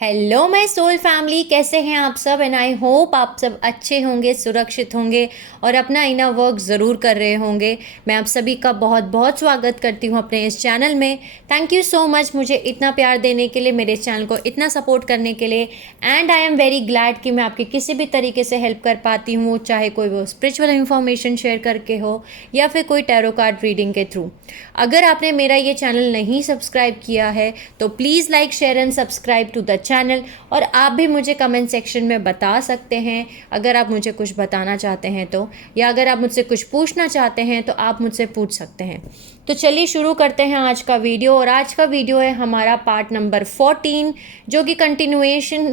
Hello my soul family, कैसे हैं आप सब। एंड आई होप आप सब अच्छे होंगे, सुरक्षित होंगे और अपना इनर वर्क ज़रूर कर रहे होंगे। मैं आप सभी का बहुत बहुत स्वागत करती हूं अपने इस चैनल में। थैंक यू सो मच मुझे इतना प्यार देने के लिए, मेरे चैनल को इतना सपोर्ट करने के लिए। And I am very glad कि मैं आपकी किसी भी तरीके से हेल्प कर पाती हूँ, चाहे कोई वो स्पिरिचुअल इन्फॉर्मेशन शेयर करके हो या फिर कोई टैरो कार्ड रीडिंग के थ्रू। अगर आपने मेरा ये चैनल नहीं सब्सक्राइब किया है तो please like share and subscribe to the channel. और आप भी मुझे कमेंट सेक्शन में बता सकते हैं अगर आप मुझे कुछ बताना चाहते हैं तो, या अगर आप मुझसे कुछ पूछना चाहते हैं तो आप मुझसे पूछ सकते हैं। तो चलिए शुरू करते हैं आज का वीडियो। और आज का वीडियो है हमारा पार्ट नंबर 14, जो कि कंटिन्यूएशन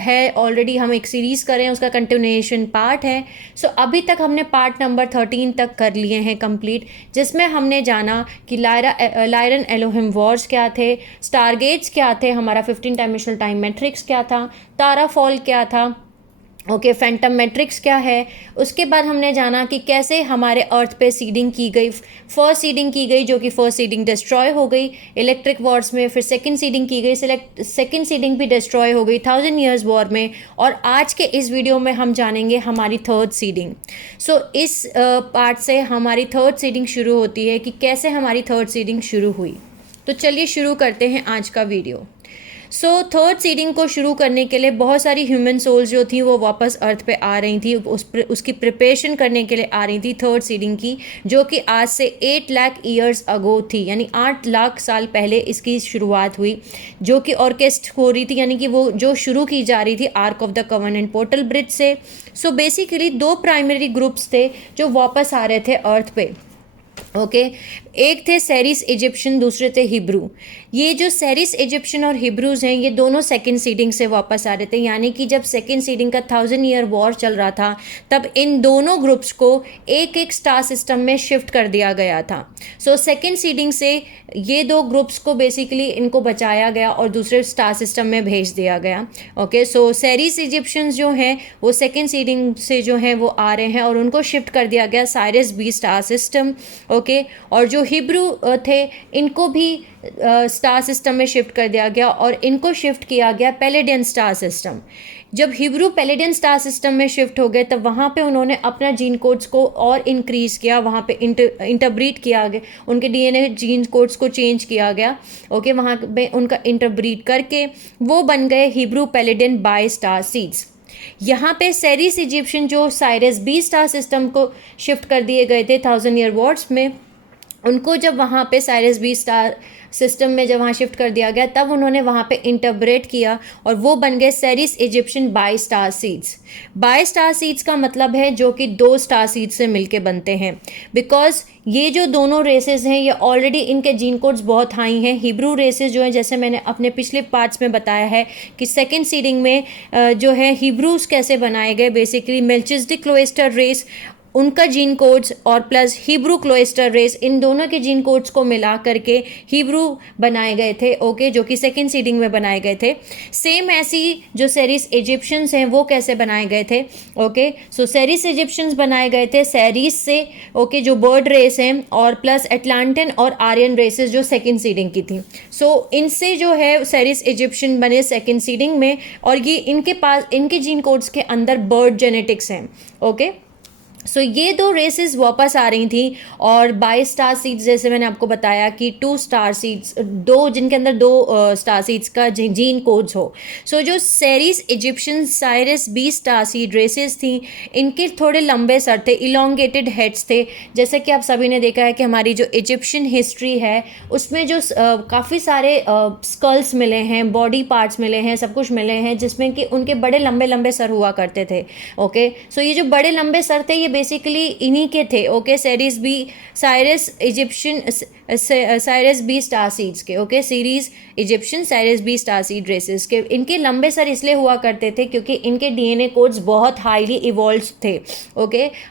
है। ऑलरेडी हम एक सीरीज़ कर रहे हैं, उसका कंटिन्यूएशन पार्ट है। सो अभी तक हमने पार्ट नंबर 13 तक कर लिए हैं कंप्लीट, जिसमें हमने जाना कि लायरन एलोहिम वॉर्स क्या थे, स्टारगेट्स क्या थे, हमारा 15 डायमेंशनल टाइम मैट्रिक्स क्या था, तारा फॉल क्या था, फैंटम मैट्रिक्स क्या है। उसके बाद हमने जाना कि कैसे हमारे अर्थ पे सीडिंग की गई, फर्स्ट सीडिंग की गई जो कि फर्स्ट सीडिंग डिस्ट्रॉय हो गई इलेक्ट्रिक वॉर्स में, फिर सेकंड सीडिंग की गई, सेकंड सीडिंग भी डिस्ट्रॉय हो गई 1000 ईयर्स वॉर में। और आज के इस वीडियो में हम जानेंगे हमारी थर्ड सीडिंग। सो इस पार्ट से हमारी थर्ड सीडिंग शुरू होती है कि कैसे हमारी थर्ड सीडिंग शुरू हुई। तो चलिए शुरू करते हैं आज का वीडियो। थर्ड सीडिंग को शुरू करने के लिए बहुत सारी ह्यूमन सोल्स जो थी वो वापस अर्थ पे आ रही थी, उसकी प्रिपरेशन करने के लिए आ रही थी थर्ड सीडिंग की, जो कि आज से 8 लाख ईयर्स अगो थी, यानी 8 लाख साल पहले इसकी शुरुआत हुई, जो कि ऑर्केस्ट हो रही थी, यानी कि वो जो शुरू की जा रही थी arc of the covenant portal bridge से। बेसिकली 2 प्राइमरी ग्रुप्स थे जो वापस आ रहे थे अर्थ पे। एक थे सेरिस इजिप्शियन, दूसरे थे हिब्रू। ये जो सेरिस इजिप्शियन और हिब्रूज हैं, ये दोनों सेकंड सीडिंग से वापस आ रहे थे, यानी कि जब सेकंड सीडिंग का 1000 ईयर वॉर चल रहा था तब इन दोनों ग्रुप्स को एक एक स्टार सिस्टम में शिफ्ट कर दिया गया था। सेकंड सीडिंग से ये 2 ग्रुप्स को बेसिकली इनको बचाया गया और दूसरे स्टार सिस्टम में भेज दिया गया। सेरिस इजिप्शियंस जो हैं वो सेकंड सीडिंग से जो हैं वो आ रहे हैं और उनको शिफ्ट कर दिया गया साइरस बी स्टार सिस्टम। और जो हिब्रू थे इनको भी स्टार सिस्टम में शिफ्ट कर दिया गया और इनको शिफ्ट किया गया पैलेडियन स्टार सिस्टम। जब हिब्रू पैलेडियन स्टार सिस्टम में शिफ्ट हो गए तब वहाँ पे उन्होंने अपना जीन कोड्स को और इंक्रीज़ किया, वहाँ पे इंटरब्रीड किया गया, उनके डीएनए जीन कोड्स को चेंज किया गया। वहाँ पे उनका इंटरब्रीड करके वो बन गए हिब्रू पैलेडियन बाय स्टार सीड्स। यहाँ पे सेरिस इजिप्शियन जो साइरस बी स्टार सिस्टम को शिफ्ट कर दिए गए थे 1000 ईयर वॉर्स में, उनको जब वहाँ पे साइरस बी स्टार सिस्टम में जब वहाँ शिफ्ट कर दिया गया तब उन्होंने वहाँ पे इंटरब्रेट किया और वो बन गए सेरिस Egyptian by star seeds. By star seeds का मतलब है जो कि 2 स्टार सीड्स से मिलके बनते हैं, बिकॉज ये जो दोनों रेसेस हैं ये ऑलरेडी इनके जीन कोड्स बहुत हाई हैं। हिब्रू रेसेस जो हैं, जैसे मैंने अपने पिछले पार्ट्स में बताया है कि सेकेंड सीडिंग में जो है हिब्रूज कैसे बनाए गए, बेसिकली मेल्चिसडिक क्लोइस्टर रेस, उनका जीन कोड्स और प्लस हिब्रू क्लोइस्टर रेस, इन दोनों के जीन कोड्स को मिला करके हिब्रू बनाए गए थे। जो कि सेकंड सीडिंग में बनाए गए थे। सेम ऐसी जो सेरिस इजिप्शियंस हैं वो कैसे बनाए गए थे। सेरिस इजिप्शियंस बनाए गए थे सेरिस से, जो बर्ड रेस हैं, और प्लस एटलांटिन और आर्यन रेसेस जो सेकंड सीडिंग की थी। इनसे जो है सेरिस इजिप्शियन बने सेकंड सीडिंग में, और ये इनके पास इनके जीन कोड्स के अंदर बर्ड जेनेटिक्स हैं। ये 2 रेसेस वापस आ रही थी और बाय स्टार सीड्स, जैसे मैंने आपको बताया कि 2 स्टार सीड्स, 2 जिनके अंदर 2 स्टार सीड्स का जीन कोड्स हो। जो Sirius Egyptian Sirius B star seed races थी, इनके थोड़े लंबे सर थे, इलोंगेटेड हेड्स थे। जैसे कि आप सभी ने देखा है कि हमारी जो इजिप्शियन हिस्ट्री है उसमें जो काफ़ी सारे स्कल्स मिले हैं, बॉडी पार्ट्स मिले हैं, सब कुछ मिले हैं जिसमें कि उनके बड़े लंबे लंबे सर हुआ करते थे। ये जो बड़े लंबे सर थे ये बेसिकली इन्हीं के थे। Series B Sirius Egyptian Sirius B star seeds के, series Egyptian Sirius B star seed races के, इनके लंबे सर इसलिए हुआ करते थे क्योंकि इनके डीएनए कोड्स बहुत हाईली इवॉल्व थे।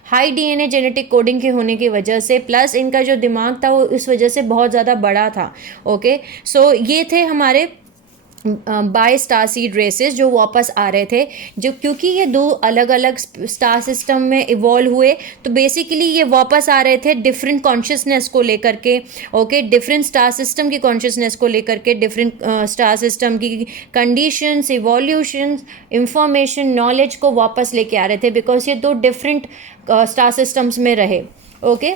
हाई डीएनए जेनेटिक कोडिंग के होने की वजह से, प्लस इनका जो दिमाग था वो इस वजह से बहुत ज़्यादा बड़ा था। ये थे हमारे बाय स्टार सीड रेसेस जो वापस आ रहे थे, जो क्योंकि ये दो अलग अलग स्टार सिस्टम में इवॉल्व हुए, तो बेसिकली ये वापस आ रहे थे डिफरेंट कॉन्शियसनेस को लेकर के, ओके, डिफरेंट स्टार सिस्टम की कॉन्शियसनेस को लेकर के, डिफरेंट स्टार सिस्टम की कंडीशंस, इवोल्यूशन, इंफॉर्मेशन, नॉलेज को वापस लेके आ रहे थे, बिकॉज ये दो डिफरेंट स्टार सिस्टम्स में रहे, ओके।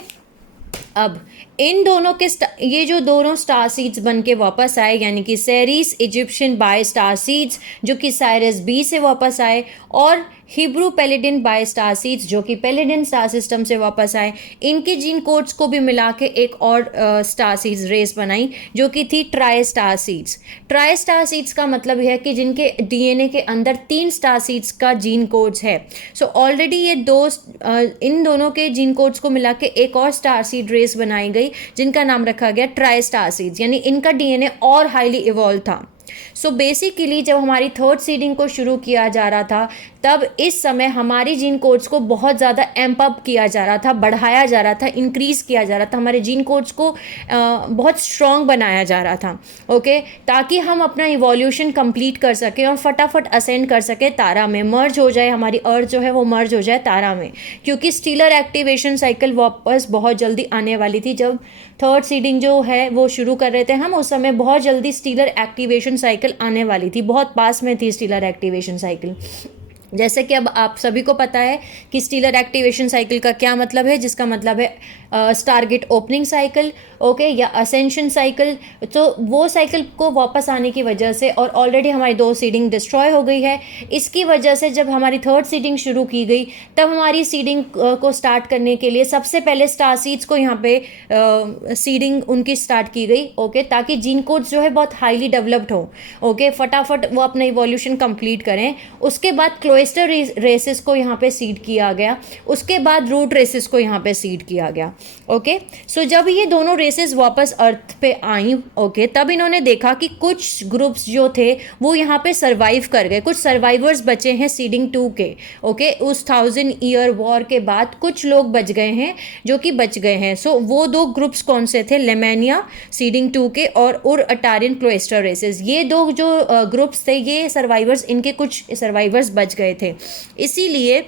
अब इन दोनों के ये जो दोनों स्टार सीड्स बन के वापस आए, यानी कि सेरिस इजिप्शियन बाय स्टार सीड्स जो कि साइरस बी से वापस आए, और हिब्रू पेलिडिन बाय स्टार सीड्स जो कि पेलिडिन स्टार सिस्टम से वापस आए, इनके जीन कोड्स को भी मिला के एक और स्टार सीड्स रेस बनाई जो कि थी try star seeds. Try star seeds का मतलब है कि जिनके डीएनए के अंदर 3 स्टार सीड्स का जीन कोड्स है। सो ऑलरेडी ये इन दोनों के जीन कोड्स को मिला के एक और स्टार सीड रेस बनाई गई जिनका नाम रखा गया ट्राई स्टार सीड्स, यानी इनका डीएनए और हाईली इवॉल्व था। सो बेसिकली जब हमारी थर्ड सीडिंग को शुरू किया जा रहा था, तब इस समय हमारी जीन कोड्स को बहुत ज़्यादा एम्प अप किया जा रहा था, बढ़ाया जा रहा था, इंक्रीज़ किया जा रहा था, हमारे जीन कोड्स को बहुत स्ट्रॉन्ग बनाया जा रहा था, ओके, ताकि हम अपना इवोल्यूशन कंप्लीट कर सकें और फटाफट असेंड कर सकें तारा में, मर्ज हो जाए, हमारी अर्थ जो है वो मर्ज हो जाए तारा में, क्योंकि स्टीलर एक्टिवेशन साइकिल वापस बहुत जल्दी आने वाली थी। जब थर्ड सीडिंग जो है वो शुरू कर रहे थे हम, उस समय बहुत जल्दी स्टीलर एक्टिवेशन साइकिल आने वाली थी, बहुत पास में थी स्टीलर एक्टिवेशन साइकिल। जैसे कि अब आप सभी को पता है कि स्टीलर एक्टिवेशन साइकिल का क्या मतलब है, जिसका मतलब है स्टारगेट ओपनिंग साइकिल, ओके, या असेंशन साइकिल। तो वो साइकिल को वापस आने की वजह से, और ऑलरेडी हमारी 2 सीडिंग डिस्ट्रॉय हो गई है, इसकी वजह से जब हमारी थर्ड सीडिंग शुरू की गई, तब हमारी सीडिंग को स्टार्ट करने के लिए सबसे पहले स्टार सीड्स को यहाँ पे सीडिंग उनकी स्टार्ट की गई, ओके, ताकि जीन कोड्स जो है बहुत हाईली डेवलप्ड हो, ओके, फटाफट वो अपना इवोल्यूशन कंप्लीट करें। उसके बाद क्लोइस्टर रेसेस को यहाँ पे सीड किया गया, उसके बाद रूट रेसेस को यहाँ पे सीड किया गया, ओके। सो जब ये दोनों रेसेस वापस अर्थ पे आई, ओके, तब इन्होंने देखा कि कुछ ग्रुप्स जो थे वो यहाँ पे सर्वाइव कर गए, कुछ सर्वाइवर्स बचे हैं सीडिंग 2 के, ओके, उस 1000 ईयर वॉर के बाद कुछ लोग बच गए हैं जो कि बच गए हैं। सो वो 2 ग्रुप्स कौन से थे, लेमेनिया सीडिंग 2 के और उर अटारियन क्लोइस्टर रेसेस, ये 2 जो ग्रुप्स थे, ये सर्वाइवर्स, इनके कुछ सर्वाइवर्स बच गए थे, इसीलिए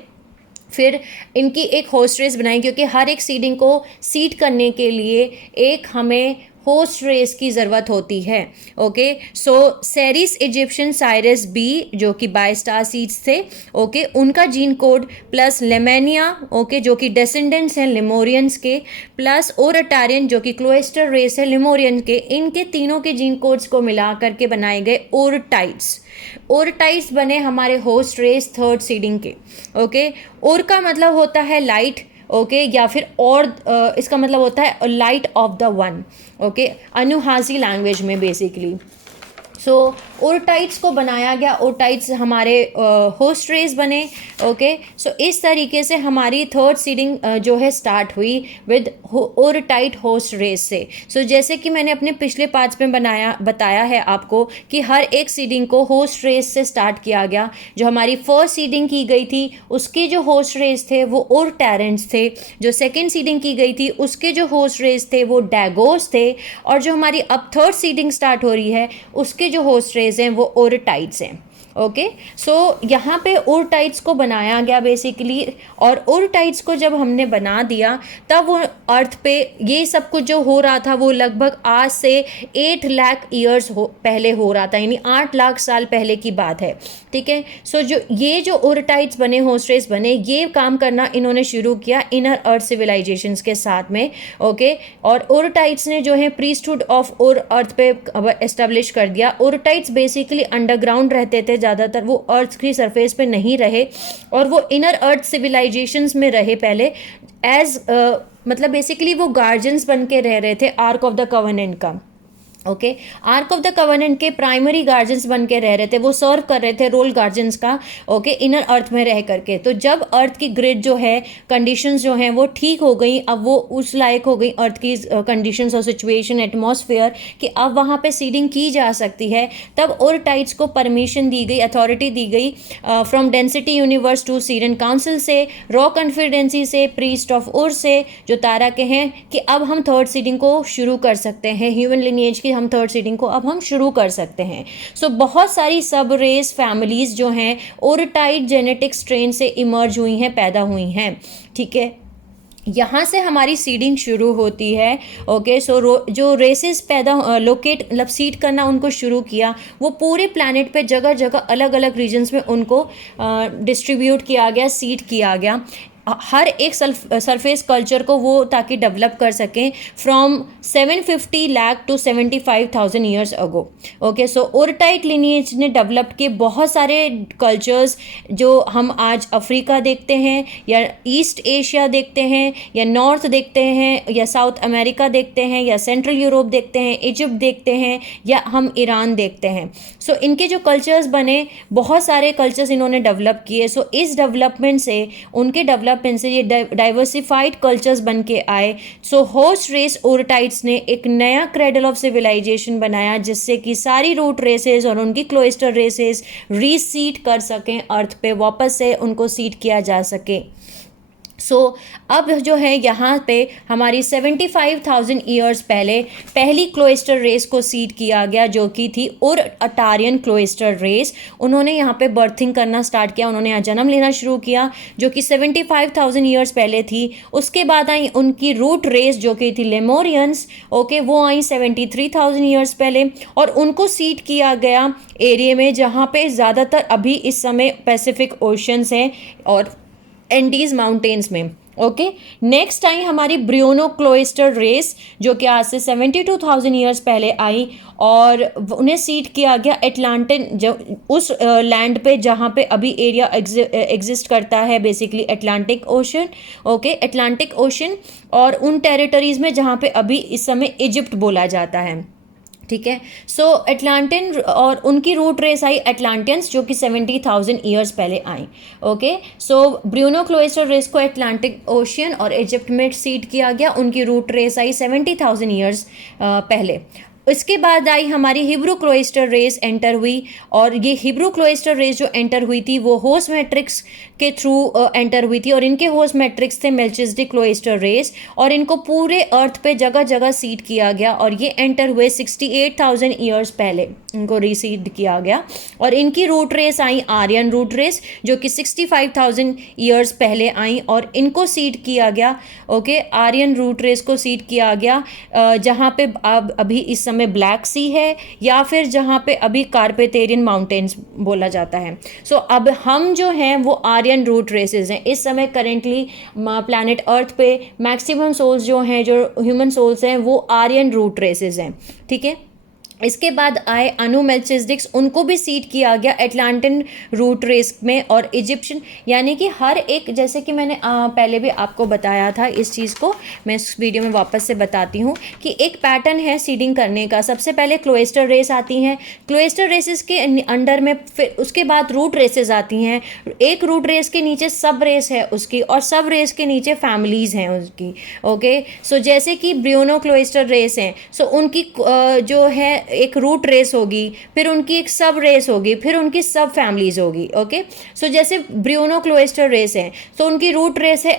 फिर इनकी एक होस्ट रेस बनाई, क्योंकि हर एक सीडिंग को सीड करने के लिए एक हमें होस्ट रेस की ज़रूरत होती है, ओके। सो सेरिस इजिप्शियन साइरस बी जो कि बाय स्टार सीड्स थे, ओके, उनका जीन कोड प्लस लेमेनिया, ओके, जो कि डेसेंडेंट्स हैं लेमोरियंस के, प्लस ओरटारियन जो कि क्लोइस्टर रेस है लेमोरियन के, इनके तीनों के जीन कोड्स को मिला करके बनाए गए ओरटाइड्स। ओरटाइड्स बने हमारे होस्ट रेस थर्ड सीडिंग के, ओके। ओर का मतलब होता है लाइट, ओके, या फिर और इसका मतलब होता है light of the one, okay, Anuhazi language में बेसिकली। सो ओरटाइड्स को बनाया गया, ओरटाइड्स हमारे होस्ट रेस बने, ओके। सो इस तरीके से हमारी थर्ड सीडिंग जो है स्टार्ट हुई विद ओरटाइड होस्ट रेस से। सो जैसे कि मैंने अपने पिछले पार्ट्स में बताया है आपको कि हर एक सीडिंग को होस्ट रेस से स्टार्ट किया गया। जो हमारी फर्स्ट सीडिंग की गई थी उसके जो होस्ट रेस थे वो ओरटैरेंट्स थे, जो सेकेंड सीडिंग की गई थी उसके जो होस्ट रेस थे वो डैगोस थे, और जो हमारी अब थर्ड सीडिंग स्टार्ट हो रही है उसके जो होस्ट रेस हैं वो ओरटाइड्स हैं, ओके। सो यहाँ पे ओरटाइड्स को बनाया गया बेसिकली, और ओरटाइड्स को जब हमने बना दिया तब वो अर्थ पे ये सब कुछ जो हो रहा था वो लगभग आज से 8 लाख ईयर्स पहले हो रहा था, यानी 8 लाख साल पहले की बात है, ठीक है। सो जो ओरटाइड्स बने, होस्ट रेस बने, ये काम करना इन्होंने शुरू किया इनर अर्थ सिविलाइजेशंस के साथ में, ओके। और ओरटाइड्स ने जो है प्रीस्टहुड ऑफ ओर अर्थ पे एस्टेब्लिश कर दिया। ओरटाइड्स बेसिकली अंडरग्राउंड रहते थे ज़्यादातर, वो अर्थ की सरफेस पे नहीं रहे, और वो इनर अर्थ सिविलाइजेशंस में रहे पहले एज मतलब बेसिकली वो गार्जियंस बन के रह रहे थे आर्क ऑफ द कवेनेंट का, okay. Arc of the covenant के प्राइमरी गार्जियंस बन के रह रहे थे, वो सर्व कर रहे थे रोल गार्जियंस का, ओके, इनर अर्थ में रह करके। तो जब अर्थ की ग्रिड जो है, कंडीशंस जो हैं वो ठीक हो गई, अब वो उस लायक हो गई अर्थ की कंडीशंस और सिचुएशन, एटमॉस्फेयर, कि अब वहाँ पे सीडिंग की जा सकती है, तब ओरटाइड्स को परमिशन दी गई, अथॉरिटी दी गई from density universe to Sirian council से, रॉ कॉन्फिडेंसी से, प्रीस्ट ऑफ ओर से जो तारा के हैं, कि अब हम थर्ड सीडिंग को शुरू कर सकते हैं, ह्यूमन लिनिएज की कि हम थर्ड सीडिंग को अब हम शुरू कर सकते हैं। सो बहुत सारी सब रेस फैमिलीज़ जो हैं ओरटाइट जेनेटिक स्ट्रेन से इमर्ज हुई हैं, पैदा हुई हैं, ठीक है। यहाँ से हमारी सीडिंग शुरू होती है। ओके, सो जो रेसेस पैदा लोकेट मतलब सीड करना उनको शुरू किया, वो पूरे प्लैनेट पे जगह जगह अलग अलग रीजन्स में उनको डिस्ट्रीब्यूट किया गया, सीड किया गया। हर एक सरफेस कल्चर को वो ताकि डेवलप कर सकें from 750 lakh to 75,000 years ago. Okay, so ओरटाइट लिनिएज ने डेवलप किए बहुत सारे कल्चर्स जो हम आज अफ्रीका देखते हैं, या ईस्ट एशिया देखते हैं, या नॉर्थ देखते हैं, या साउथ अमेरिका देखते हैं, या सेंट्रल यूरोप देखते हैं, इजिप्ट देखते हैं, या हम ईरान देखते हैं। सो इनके जो कल्चर्स बने, बहुत सारे कल्चर्स इन्होंने डेवलप किए। सो इस डेवलपमेंट से, उनके डेवलपमेंट से ये डाइवर्सिफाइड कल्चर्स बन के आए। सो होस्ट रेस ओरटाइट्स ने एक नया क्रेडल ऑफ सिविलाइजेशन बनाया, जिससे कि सारी रूट रेसेस और उनकी क्लोइस्टर रेसेस रीसीड कर सकें अर्थ पे, वापस से उनको सीड किया जा सके। सो अब जो है यहाँ पे हमारी 75,000 ईयर्स पहले पहली क्लोइस्टर रेस को सीड किया गया, जो कि थी ओरटारियन क्लोइस्टर रेस। उन्होंने यहाँ पे बर्थिंग करना स्टार्ट किया, उन्होंने यहाँ जन्म लेना शुरू किया, जो कि 75,000 ईयर्स पहले थी। उसके बाद आई उनकी रूट रेस जो कि थी लेमोरियंस। ओके, वो आई 73,000 ईयर्स पहले, और उनको सीड किया गया एरिया में जहाँ पे ज़्यादातर अभी इस समय पैसिफिक ओशंस हैं और एंडीज माउंटेन्स में। ओके, नेक्स्ट आई हमारी ब्रियोनो क्लोइस्टर रेस, जो कि आज से 72,000 ईयर्स पहले आई, और उन्हें सीड किया गया एटलांटिन, जो उस लैंड पे जहाँ पे अभी एरिया एग्जिस्ट करता है, basically Atlantic ocean. Okay, Atlantic ocean, और उन टेरिटरीज में जहाँ पे अभी इस समय इजिप्ट बोला जाता है, ठीक है। सो एटलांटिन, और उनकी रूट रेस आई एटलांटियंस, जो कि 70,000 ईयर्स पहले आई। ओके, सो ब्रूनो क्लोइस्टर रेस को एटलांटिक ओशियन और इजिप्ट में सीड किया गया, उनकी रूट रेस आई 70,000 ईयर्स पहले। इसके बाद आई हमारी हिब्रू क्लोइस्टर रेस एंटर हुई, और ये हिब्रू क्लोइस्टर रेस जो एंटर हुई थी वो होस्ट मैट्रिक्स के थ्रू एंटर हुई थी, और इनके होस्ट मैट्रिक्स थे मेल्चिसडिक क्लोइस्टर रेस, और इनको पूरे अर्थ पे जगह जगह सीड किया गया, और ये एंटर हुए 68,000 ईयर्स पहले, इनको रीसीड किया गया। और इनकी रूट रेस आई आर्यन रूट रेस, जो कि 65,000 ईयर्स पहले आई, और इनको सीड किया गया। ओके, आर्यन रूट रेस को सीड किया गया जहाँ पे अभी इस समय ब्लैक सी है, या फिर जहाँ पे अभी कार्पेथेरियन माउंटेन्स बोला जाता है। सो अब हम जो हैं वो आर्यन रूट रेसेस हैं। इस समय करेंटली प्लैनेट अर्थ पे मैक्सिमम सोल्स जो हैं, जो ह्यूमन सोल्स हैं, वो आर्यन रूट रेसेस हैं, ठीक है। इसके बाद आए अनुमेल्चिसडिक्स, उनको भी सीड किया गया एटलांटिन रूट रेस में, और इजिप्शियन, यानी कि हर एक, जैसे कि मैंने पहले भी आपको बताया था इस चीज़ को, मैं इस वीडियो में वापस से बताती हूँ कि एक पैटर्न है सीडिंग करने का। सबसे पहले क्लोइस्टर रेस आती हैं, क्लोइस्टर रेसेस के अंडर में फिर उसके बाद रूट रेसेस आती हैं। एक रूट रेस के नीचे सब रेस है उसकी, और सब रेस के नीचे फैमिलीज़ हैं उसकी। ओके, सो जैसे कि ब्रियोनो क्लोइस्टर रेस हैं, सो उनकी जो है एक रूट रेस होगी, फिर उनकी एक सब रेस होगी, फिर उनकी सब फैमिलीज होगी। ओके, सो जैसे ब्रियोनो क्लोइस्टर रेस है, तो उनकी रूट रेस है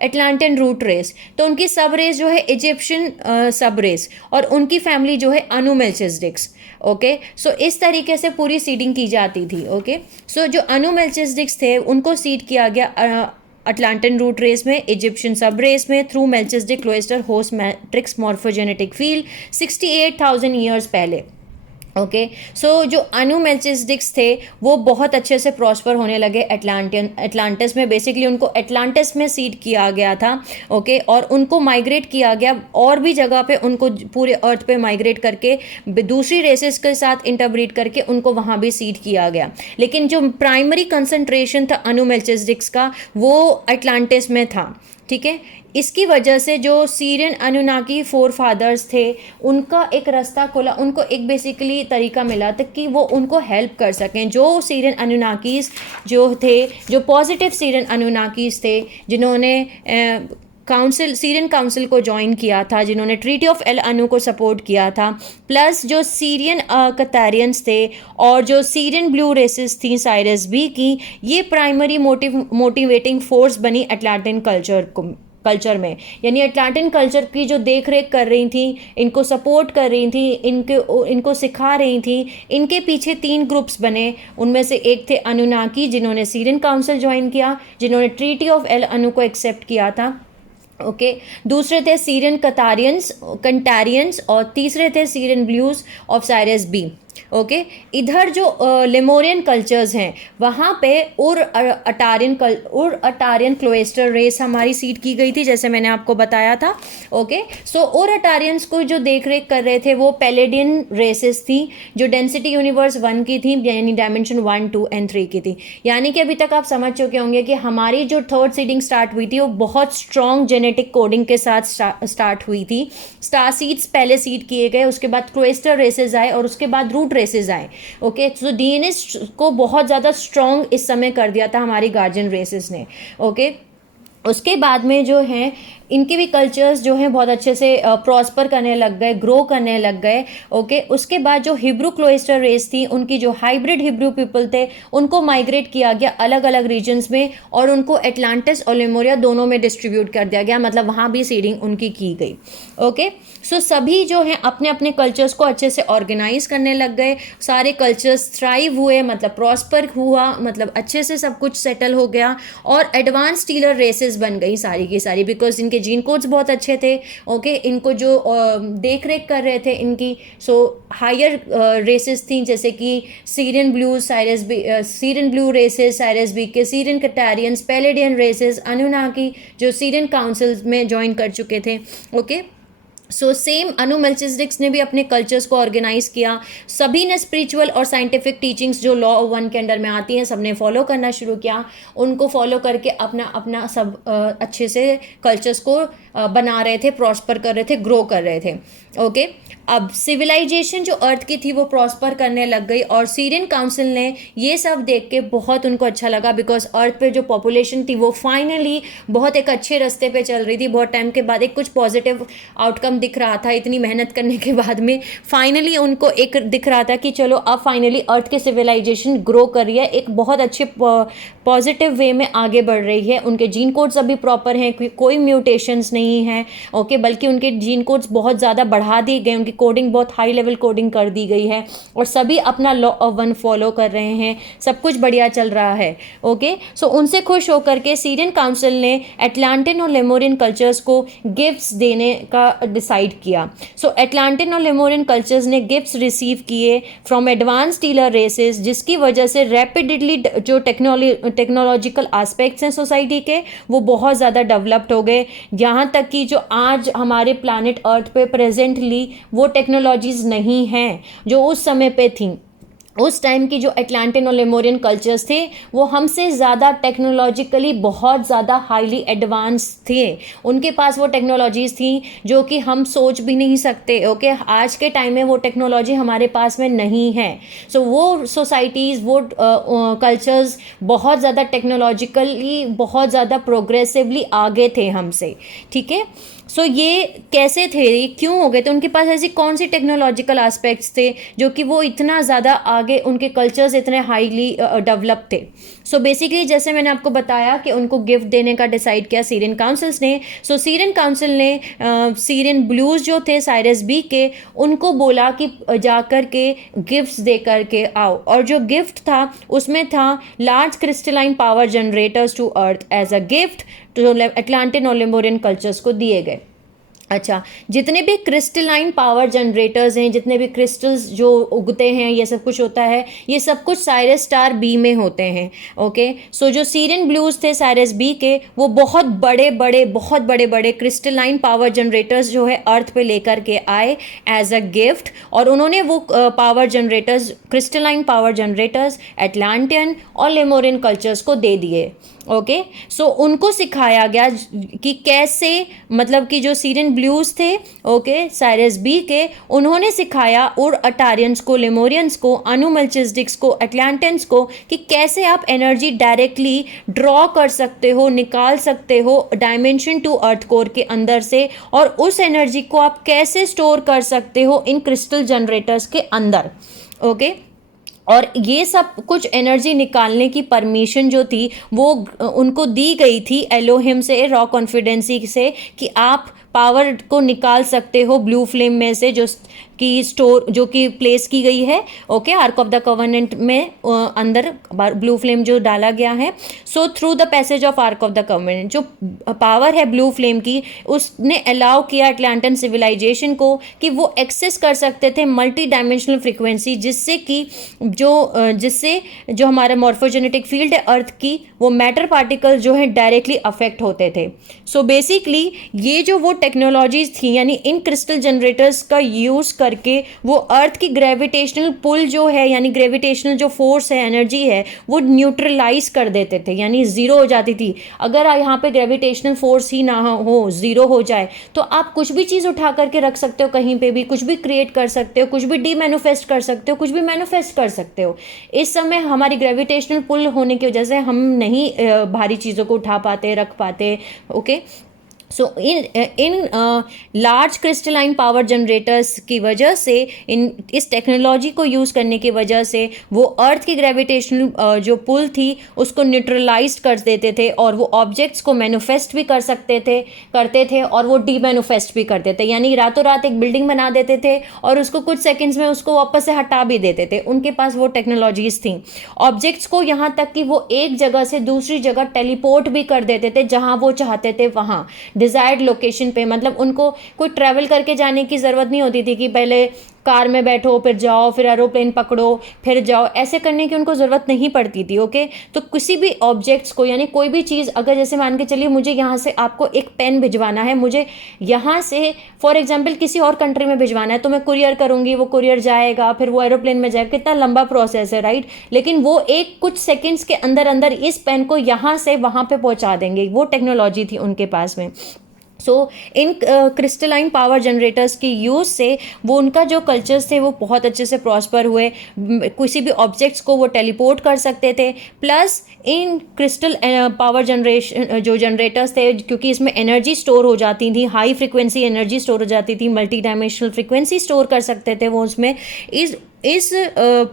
एटलांटिन रूट रेस, तो उनकी सब रेस जो है इजिप्शियन सब रेस, और उनकी फैमिली जो है अनुमेल्चिसडिक्स। ओके, सो इस तरीके से पूरी सीडिंग की जाती थी। ओके, सो जो अनुमेल्चिसडिक्स थे उनको सीड किया गया अटलांटिन रूट रेस में, इजिप्शियन सब रेस में, through Melchizedek cloister host matrix morphogenetic field 68,000 years पहले। ओके, सो जो अनुमेल्चिसडिक्स थे वो बहुत अच्छे से प्रॉस्पर होने लगे अटलांटिस में। बेसिकली उनको एटलांटिस में सीड किया गया था। ओके, और उनको माइग्रेट किया गया और भी जगह पे, उनको पूरे अर्थ पे माइग्रेट करके दूसरी रेसेस के साथ इंटरब्रीड करके उनको वहाँ भी सीड किया गया। लेकिन जो प्राइमरी कंसंट्रेशन था अनुमेल्चिसडिक्स का, वो अटलांटिस में था, ठीक है। इसकी वजह से जो सीरियन अनुनाकी फोर फादर्स थे, उनका एक रास्ता खुला, उनको एक बेसिकली तरीका मिला था कि वो उनको हेल्प कर सकें। जो सीरियन अनुनाकीस जो थे, जो पॉजिटिव सीरियन अनुनाकीस थे, जिन्होंने सीरियन काउंसिल को ज्वाइन किया था, जिन्होंने ट्रीटी ऑफ एल अनु को सपोर्ट किया था, प्लस जो सीरियन कतारियंस थे और जो सीरियन ब्लू रेसेस थी साइरस बी की, ये प्राइमरी मोटिवेटिंग फोर्स बनी अटलांटिन कल्चर को कल्चर में, यानी अटलांटिन कल्चर की जो देख रेख कर रही थी, इनको सपोर्ट कर रही थी, इनको सिखा रही थी, इनके पीछे 3 ग्रुप्स बने। उनमें से एक थे अनुनाकी, जिन्होंने सीरियन काउंसिल ज्वाइन किया, जिन्होंने ट्रीटी ऑफ एल अनु को एक्सेप्ट किया था। ओके दूसरे थे सीरियन कंटारियंस और तीसरे थे Sirian blues of Sirius B. Okay इधर जो लेमोरियन कल्चर्स हैं वहाँ पे उर अटारियन क्लोएस्टर रेस हमारी सीड की गई थी, जैसे मैंने आपको बताया था। ओके सो उर अटारियंस को जो देख रेख कर रहे थे वो पैलेडियन रेसेस थी, जो डेंसिटी यूनिवर्स 1 की थी, यानी डायमेंशन 1, 2 एंड 3 की थी। यानी कि अभी तक आप समझ चुके होंगे कि हमारी जो थर्ड सीडिंग स्टार्ट हुई थी वो बहुत स्ट्रॉन्ग जेनेटिक कोडिंग के साथ स्टार्ट हुई थी। स्टार सीड्स पहले सीड किए गए, उसके बाद क्लोएस्टर रेसेस आए और उसके बाद रूट रेसेस आए। ओके तो डीएनए को बहुत ज़्यादा स्ट्रॉन्ग इस समय कर दिया था हमारी गार्जियन रेसेस ने। ओके उसके बाद में जो है इनके भी कल्चर्स जो हैं बहुत अच्छे से प्रॉस्पर करने लग गए, ग्रो करने लग गए। ओके उसके बाद जो हिब्रू क्लोएस्टर रेस थी, उनकी जो हाइब्रिड हिब्रू पीपल थे, उनको माइग्रेट किया गया अलग अलग रीजन्स में और उनको एटलांटिस और लेमोरिया दोनों में डिस्ट्रीब्यूट कर दिया गया, मतलब वहाँ भी सीडिंग उनकी की गई। ओके सो सभी जो हैं अपने अपने कल्चर्स को अच्छे से ऑर्गेनाइज करने लग गए, सारे कल्चर्स थ्राइव हुए, मतलब प्रॉस्पर हुआ, मतलब अच्छे से सब कुछ सेटल हो गया और एडवांस स्टीलर रेसेस बन गई सारी की सारी, बिकॉज इनके जीन कोड्स बहुत अच्छे थे। ओके इनको जो देख रेख कर रहे थे इनकी, सो हायर रेसेस थी, जैसे कि Sirian blue races Sirius B के, Sirian Centaurians, Palladian races, Anunnaki जो सीरियन काउंसिल में ज्वाइन कर चुके थे। ओके सो सेम अनु मेल्चिसडिक्स ने भी अपने कल्चर्स को ऑर्गेनाइज किया, सभी ने स्पिरिचुअल और साइंटिफिक टीचिंग्स जो लॉ ऑफ 1 के अंडर में आती हैं सबने फॉलो करना शुरू किया, उनको फॉलो करके अपना अपना सब अच्छे से कल्चर्स को बना रहे थे, प्रॉस्पर कर रहे थे, ग्रो कर रहे थे। ओके अब सिविलाइजेशन जो अर्थ की थी वो प्रॉस्पर करने लग गई और सीरियन काउंसिल ने ये सब देख के बहुत उनको अच्छा लगा, बिकॉज अर्थ पे जो पॉपुलेशन थी वो फाइनली बहुत एक अच्छे रास्ते पे चल रही थी। बहुत टाइम के बाद एक कुछ पॉजिटिव आउटकम दिख रहा था, इतनी मेहनत करने के बाद में फाइनली उनको एक दिख रहा था कि चलो अब फाइनली अर्थ की सिविलाइजेशन ग्रो कर रही है, एक बहुत अच्छे पॉजिटिव वे में आगे बढ़ रही है। उनके जीन कोड्स अभी प्रॉपर हैं, कोई म्यूटेशंस नहीं है। ओके बल्कि उनके जीन कोड्स बहुत ज़्यादा बढ़ा दिए गए, उनकी कोडिंग बहुत हाई लेवल कोडिंग कर दी गई है और सभी अपना लॉ ऑफ 1 फॉलो कर रहे हैं, सब कुछ बढ़िया चल रहा है। ओके सो उनसे खुश होकर के सीरियन काउंसिल ने एटलांटिन और लेमोरियन कल्चर्स को गिफ्ट्स देने का डिसाइड किया। सो एटलांटिन और लेमोरियन कल्चर्स ने गिफ्ट्स रिसीव किए फ्रॉम एडवांस स्टीलर रेसेस, जिसकी वजह से रैपिडली जो टेक्नोलॉजिकल एस्पेक्ट्स हैं सोसाइटी के वो बहुत ज़्यादा डेवलप्ड हो गए, यहाँ तक कि जो आज हमारे प्लानट अर्थ पे प्रेजेंटली वो टेक्नोलॉजीज़ नहीं हैं जो उस समय पे थी। उस टाइम की जो एटलांटिन और लेमोरियन कल्चर्स थे वो हमसे ज़्यादा टेक्नोलॉजिकली बहुत ज़्यादा हाईली एडवांस थे, उनके पास वो टेक्नोलॉजीज़ थी जो कि हम सोच भी नहीं सकते। ओके आज के टाइम में वो टेक्नोलॉजी हमारे पास में नहीं है। सो वो सोसाइटीज़, वो कल्चर्स बहुत ज़्यादा टेक्नोलॉजिकली बहुत ज़्यादा प्रोग्रेसिवली आगे थे हमसे। ठीक है सो ये कैसे थे, ये क्यों हो गए थे, उनके पास ऐसी कौन सी टेक्नोलॉजिकल एस्पेक्ट्स थे जो कि वो इतना ज़्यादा आगे, उनके कल्चर्स इतने हाईली डेवलप थे। सो बेसिकली जैसे मैंने आपको बताया कि उनको गिफ्ट देने का डिसाइड किया सीरियन काउंसिल्स ने। सो सीरियन काउंसिल ने सीरियन ब्लूज जो थे साइरस बी के, उनको बोला कि जाकर के गिफ्ट्स दे करके आओ, और जो गिफ्ट था उसमें था large crystalline power generators to Earth as a gift जो एटलांटिन और लेमोरियन कल्चर्स को दिए गए। अच्छा जितने भी क्रिस्टलाइन पावर जनरेटर्स हैं, जितने भी क्रिस्टल्स जो उगते हैं, ये सब कुछ होता है, ये सब कुछ साइरस स्टार बी में होते हैं। ओके सो जो सीरियन ब्लूज थे साइरस बी के, वो बहुत बड़े बड़े क्रिस्टलाइन पावर जनरेटर्स जो है अर्थ पे लेकर के आए एज अ गिफ्ट, और उन्होंने वो power generators, crystalline power generators एटलांटियन और लेमोरियन कल्चर्स को दे दिए। ओके सो उनको सिखाया गया कि कैसे, मतलब कि जो सीरियन ब्लूज थे ओके साइरस बी के, उन्होंने सिखाया और अटारियंस को, लेमोरियंस को, अनु मेल्चिसडिक्स को, एटलांटियंस को कि कैसे आप एनर्जी डायरेक्टली ड्रॉ कर सकते हो, निकाल सकते हो डायमेंशन टू अर्थ कोर के अंदर से, और उस एनर्जी को आप कैसे स्टोर कर सकते हो इन क्रिस्टल जनरेटर्स के अंदर। ओके और ये सब कुछ एनर्जी निकालने की परमिशन जो थी वो उनको दी गई थी एलोहिम से, रॉ कॉन्फिडेंसी से, कि आप पावर को निकाल सकते हो ब्लू फ्लेम में से, जो की स्टोर जो कि प्लेस की गई है okay arc of the covenant में अंदर ब्लू फ्लेम जो डाला गया है। So through the passage of arc of the covenant जो पावर है ब्लू फ्लेम की, उसने अलाउ किया अटलांटन सिविलाइजेशन को कि वो एक्सेस कर सकते थे मल्टी डायमेंशनल फ्रिक्वेंसी, जिससे जो हमारा मॉर्फोजेनेटिक फील्ड है अर्थ की, वो मैटर पार्टिकल जो है डायरेक्टली अफेक्ट होते थे। सो बेसिकली ये जो वो टेक्नोलॉजीज थी, यानी इन क्रिस्टल जनरेटर्स का यूज़ करके वो अर्थ की ग्रेविटेशनल पुल जो है, यानी ग्रेविटेशनल जो फोर्स है, एनर्जी है, वो न्यूट्रलाइज कर देते थे, यानी ज़ीरो हो जाती थी। अगर यहाँ पे ग्रेविटेशनल फोर्स ही ना हो, ज़ीरो हो जाए, तो आप कुछ भी चीज़ उठा करके रख सकते हो कहीं पे भी, कुछ भी क्रिएट कर सकते हो, कुछ भी डी मैनिफेस्ट कर सकते हो, कुछ भी मैनिफेस्ट कर सकते हो। इस समय हमारी ग्रेविटेशनल पुल होने की वजह से हम नहीं भारी चीज़ों को उठा पाते, रख पाते okay. So in large crystalline power generators की वजह से, इस टेक्नोलॉजी को यूज़ करने की वजह से वो अर्थ की ग्रेविटेशनल जो पुल थी उसको न्यूट्रलाइज कर देते थे, और वो ऑब्जेक्ट्स को मैनिफेस्ट भी करते थे और वो डी मैनिफेस्ट भी करते थे, यानी रातों रात एक बिल्डिंग बना देते थे और उसको कुछ सेकेंड्स में उसको वापस से हटा भी देते थे। उनके पास वो टेक्नोलॉजीज थी। ऑब्जेक्ट्स को यहाँ तक कि वो एक जगह से दूसरी जगह टेलीपोर्ट भी कर देते थे, जहाँ वो चाहते थे वहाँ डिजायर्ड लोकेशन पे। मतलब उनको कोई ट्रैवल करके जाने की ज़रूरत नहीं होती थी कि पहले कार में बैठो फिर जाओ, फिर एरोप्लेन पकड़ो फिर जाओ, ऐसे करने की उनको ज़रूरत नहीं पड़ती थी ओके। तो किसी भी ऑब्जेक्ट्स को, यानी कोई भी चीज़, अगर जैसे मान के चलिए मुझे यहाँ से आपको एक पेन भिजवाना है, मुझे यहाँ से फॉर एग्जांपल किसी और कंट्री में भिजवाना है, तो मैं कुरियर करूँगी, वो कुरियर जाएगा, फिर वो एरोप्लेन में जाएगा, कितना लंबा प्रोसेस है राइट। लेकिन वो एक कुछ सेकेंड्स के अंदर अंदर इस पेन को यहाँ से वहाँ पर पहुँचा देंगे, वो टेक्नोलॉजी थी उनके पास में। सो इन क्रिस्टलाइन पावर जनरेटर्स की यूज़ से वो उनका जो कल्चर्स थे वो बहुत अच्छे से प्रॉस्पर हुए, किसी भी ऑब्जेक्ट्स को वो टेलीपोर्ट कर सकते थे। प्लस इन क्रिस्टल पावर जो जनरेटर्स थे, क्योंकि इसमें एनर्जी स्टोर हो जाती थी, हाई फ्रिक्वेंसी एनर्जी स्टोर हो जाती थी, मल्टी डायमेंशनल फ्रिक्वेंसी स्टोर कर सकते थे वो उसमें। इस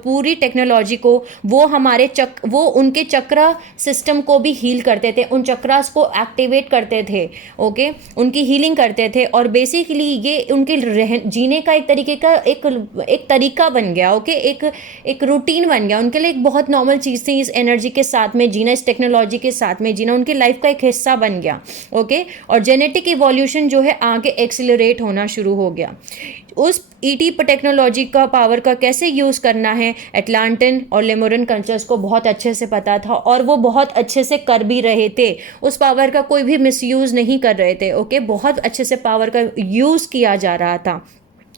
पूरी टेक्नोलॉजी को वो उनके चक्रा सिस्टम को भी हील करते थे, उन चक्रास को एक्टिवेट करते थे ओके, उनकी हीलिंग करते थे। और बेसिकली ये उनके जीने का एक तरीके का एक तरीका बन गया ओके, एक रूटीन बन गया उनके लिए, एक बहुत नॉर्मल चीज़ थी इस एनर्जी के साथ में जीना, इस टेक्नोलॉजी के साथ में जीना उनकी लाइफ का एक हिस्सा बन गया ओके। और जेनेटिक इवोल्यूशन जो है आगे एक्सिलरेट होना शुरू हो गया। उस ईटी टेक्नोलॉजी का पावर का कैसे यूज़ करना है एटलांटन और लेमुरियन कल्चर्स को बहुत अच्छे से पता था, और वो बहुत अच्छे से कर भी रहे थे। उस पावर का कोई भी मिसयूज़ नहीं कर रहे थे ओके, बहुत अच्छे से पावर का यूज़ किया जा रहा था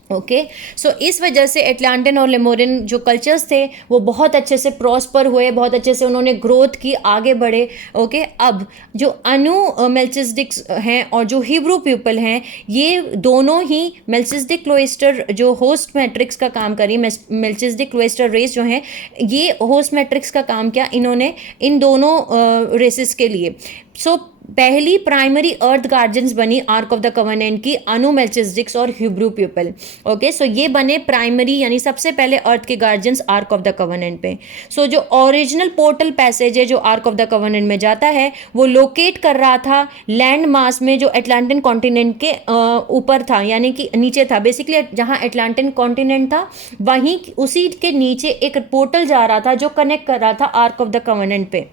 ओके। सो इस वजह से एटलांटन और लेमुरियन जो कल्चर्स थे वो बहुत अच्छे से प्रॉस्पर हुए, बहुत अच्छे से उन्होंने ग्रोथ की, आगे बढ़े ओके। अब जो अनु मेल्चिसडिक्स हैं और जो हिब्रू पीपल हैं, ये दोनों ही मेल्चिसडिक क्लोइस्टर जो होस्ट मैट्रिक्स का काम करी, मेल्चिसडिक क्लोइस्टर रेस जो हैं, ये होस्ट मैट्रिक्स का काम किया इन्होंने इन दोनों रेसेस के लिए। सो पहली प्राइमरी अर्थ गार्जियंस बनी आर्क ऑफ द कवर्नेंट की अनु मेल्चिसडिक्स और हिब्रू पीपल ओके। सो ये बने प्राइमरी, यानी सबसे पहले अर्थ के guardians arc of the covenant पे। सो जो ओरिजिनल पोर्टल पैसेज है जो आर्क ऑफ द कवर्नेंट में जाता है, वो लोकेट कर रहा था लैंड मास में जो अटलांटिन कॉन्टिनेंट के ऊपर था, यानी कि नीचे था। बेसिकली जहाँ अटलांटिन कॉन्टिनेंट था वहीं उसी के नीचे एक पोर्टल जा रहा था जो कनेक्ट कर रहा था आर्क ऑफ द कवर्नेंट पे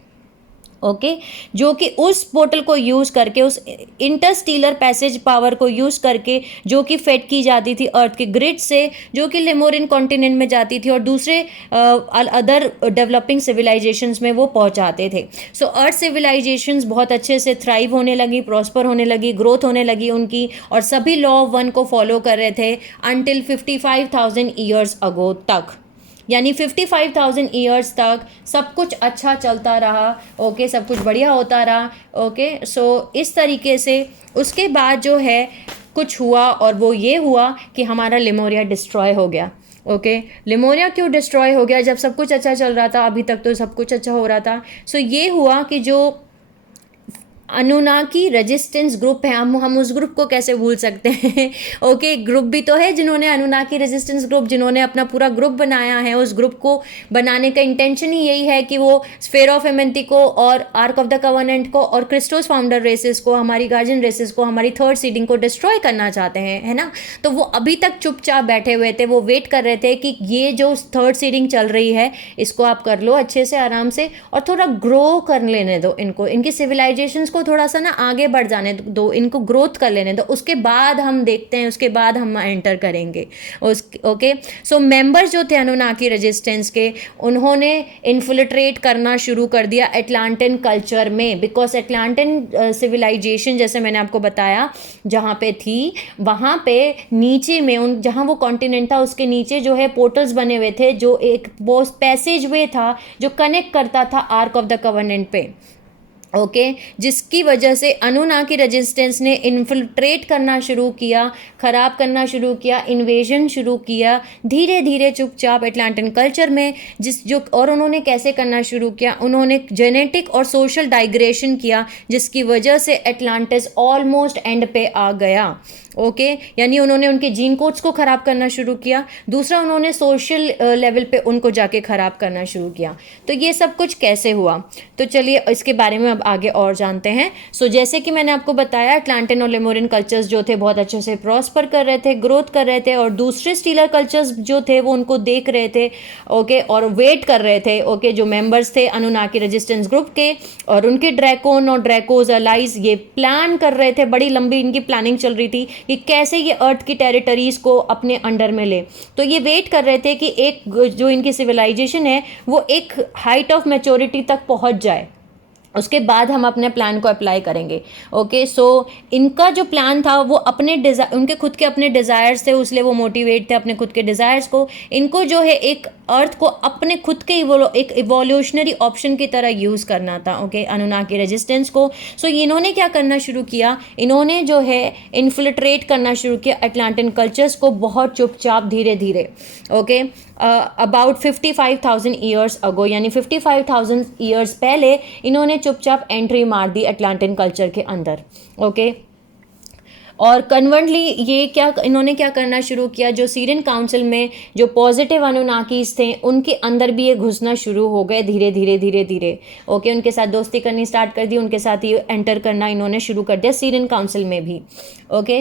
ओके। जो कि उस पोर्टल को यूज़ करके, उस इंटरस्टीलर पैसेज पावर को यूज़ करके, जो कि फेड की जाती थी अर्थ के ग्रिड से, जो कि लेमोरियन कॉन्टिनेंट में जाती थी और दूसरे अदर डेवलपिंग सिविलाइजेशंस में वो पहुंचाते थे। सो अर्थ सिविलाइजेशंस बहुत अच्छे से थ्राइव होने लगी, प्रॉस्पर होने लगी, ग्रोथ होने लगी उनकी, और सभी लॉ ऑफ वन को फॉलो कर रहे थे अंटिल 55,000 ईयर्स अगो तक, यानी 55,000 ईयर्स तक सब कुछ अच्छा चलता रहा ओके, सब कुछ बढ़िया होता रहा ओके। सो इस तरीके से उसके बाद जो है कुछ हुआ, और वो ये हुआ कि हमारा लेमोरिया डिस्ट्रॉय हो गया ओके। लेमोरिया क्यों डिस्ट्रॉय हो गया जब सब कुछ अच्छा चल रहा था? अभी तक तो सब कुछ अच्छा हो रहा था। सो ये हुआ कि जो अनुनाकी रेजिस्टेंस ग्रुप है, हम उस ग्रुप को कैसे भूल सकते हैं। ओके ग्रुप भी तो है जिन्होंने अनुनाकी रेजिस्टेंस ग्रुप, जिन्होंने अपना पूरा ग्रुप बनाया है। उस ग्रुप को बनाने का इंटेंशन ही यही है कि वो स्फेयर ऑफ एमेंथी को और आर्क ऑफ द कवर्नेंट को और क्रिस्टोस फाउंडर रेसेस को, हमारी गार्जियन रेसेस को, हमारी थर्ड सीडिंग को डिस्ट्रॉय करना चाहते हैं, है ना। तो वो अभी तक चुपचाप बैठे हुए थे, वो वेट कर रहे थे कि ये जो थर्ड सीडिंग चल रही है इसको आप कर लो अच्छे से, आराम से, और थोड़ा ग्रो कर लेने दो इनको, इनकी सिविलाइजेशंस को थोड़ा सा ना आगे बढ़ जाने दो, इनको ग्रोथ कर लेने दो, उसके बाद हम देखते हैं, उसके बाद हम एंटर करेंगे। ओके सो मेंबर्स जो थे अनुनाकी रेजिस्टेंस के, उन्होंने इन्फिल्ट्रेट करना शुरू कर दिया एटलांटिन कल्चर में, बिकॉज एटलांटिन सिविलाइजेशन जैसे मैंने आपको बताया जहाँ पे थी, वहाँ पे नीचे में उन जहाँ वो कॉन्टिनेंट था उसके नीचे जो है पोर्टल्स बने हुए थे, जो एक वो पैसेज वे था जो कनेक्ट करता था आर्क ऑफ द कवर्नेंट पे। ओके जिसकी वजह से अनुनाकी रेजिस्टेंस ने इन्फिल्ट्रेट करना शुरू किया, ख़राब करना शुरू किया, इन्वेजन शुरू किया धीरे धीरे चुपचाप एटलांटिन कल्चर में। और उन्होंने कैसे करना शुरू किया, उन्होंने जेनेटिक और सोशल डाइग्रेशन किया, जिसकी वजह से एटलांटिस ऑलमोस्ट एंड पे आ गया। ओके यानी उन्होंने उनके जीन कोड्स को ख़राब करना शुरू किया। दूसरा, उन्होंने सोशल लेवल पे उनको जाके ख़राब करना शुरू किया। तो ये सब कुछ कैसे हुआ, तो चलिए इसके बारे में अब आगे और जानते हैं। जैसे कि मैंने आपको बताया, एटलांटिन और लेमोरियन कल्चर्स जो थे बहुत अच्छे से प्रॉस्पर कर रहे थे, ग्रोथ कर रहे थे, और दूसरे स्टीलर कल्चर्स जो थे वो उनको देख रहे थे। ओके और वेट कर रहे थे। ओके जो मेंबर्स थे अनुनाकी रेजिस्टेंस ग्रुप के और उनके ड्रैकोन और ड्रैकोज अलाइज, ये प्लान कर रहे थे, बड़ी लंबी इनकी प्लानिंग चल रही थी कि कैसे ये अर्थ की टेरिटरीज को अपने अंडर में ले। तो ये वेट कर रहे थे कि एक जो इनकी सिविलाइजेशन है वो एक हाइट ऑफ मैच्योरिटी तक पहुंच जाए, उसके बाद हम अपने प्लान को अप्लाई करेंगे। ओके इनका जो प्लान था वो उनके खुद के अपने डिज़ायर्स थे, इसलिए वो मोटिवेट थे अपने खुद के डिज़ायर्स को। इनको जो है एक अर्थ को अपने खुद के एक इवोल्यूशनरी ऑप्शन की तरह यूज़ करना था। ओके अनुनाकी रेजिस्टेंस को। इन्होंने क्या करना शुरू किया, इन्होंने जो है इन्फिल्ट्रेट करना शुरू किया एटलांटिन कल्चर्स को बहुत चुपचाप धीरे धीरे। ओके अबाउट 55,000 ईयर्स अगो, यानी 55,000 ईयर्स पहले इन्होंने चुपचाप एंट्री मार दी एटलांटिन कल्चर के अंदर। ओके और कन्वर्टली इन्होंने क्या करना शुरू किया, जो सीरियन काउंसिल में जो पॉजिटिव अनुनाकीज थे उनके अंदर भी ये घुसना शुरू हो गए धीरे धीरे धीरे धीरे। ओके उनके साथ दोस्ती करनी स्टार्ट कर दी, उनके साथ ये एंटर करना इन्होंने शुरू कर दिया सीरियन काउंसिल में भी। ओके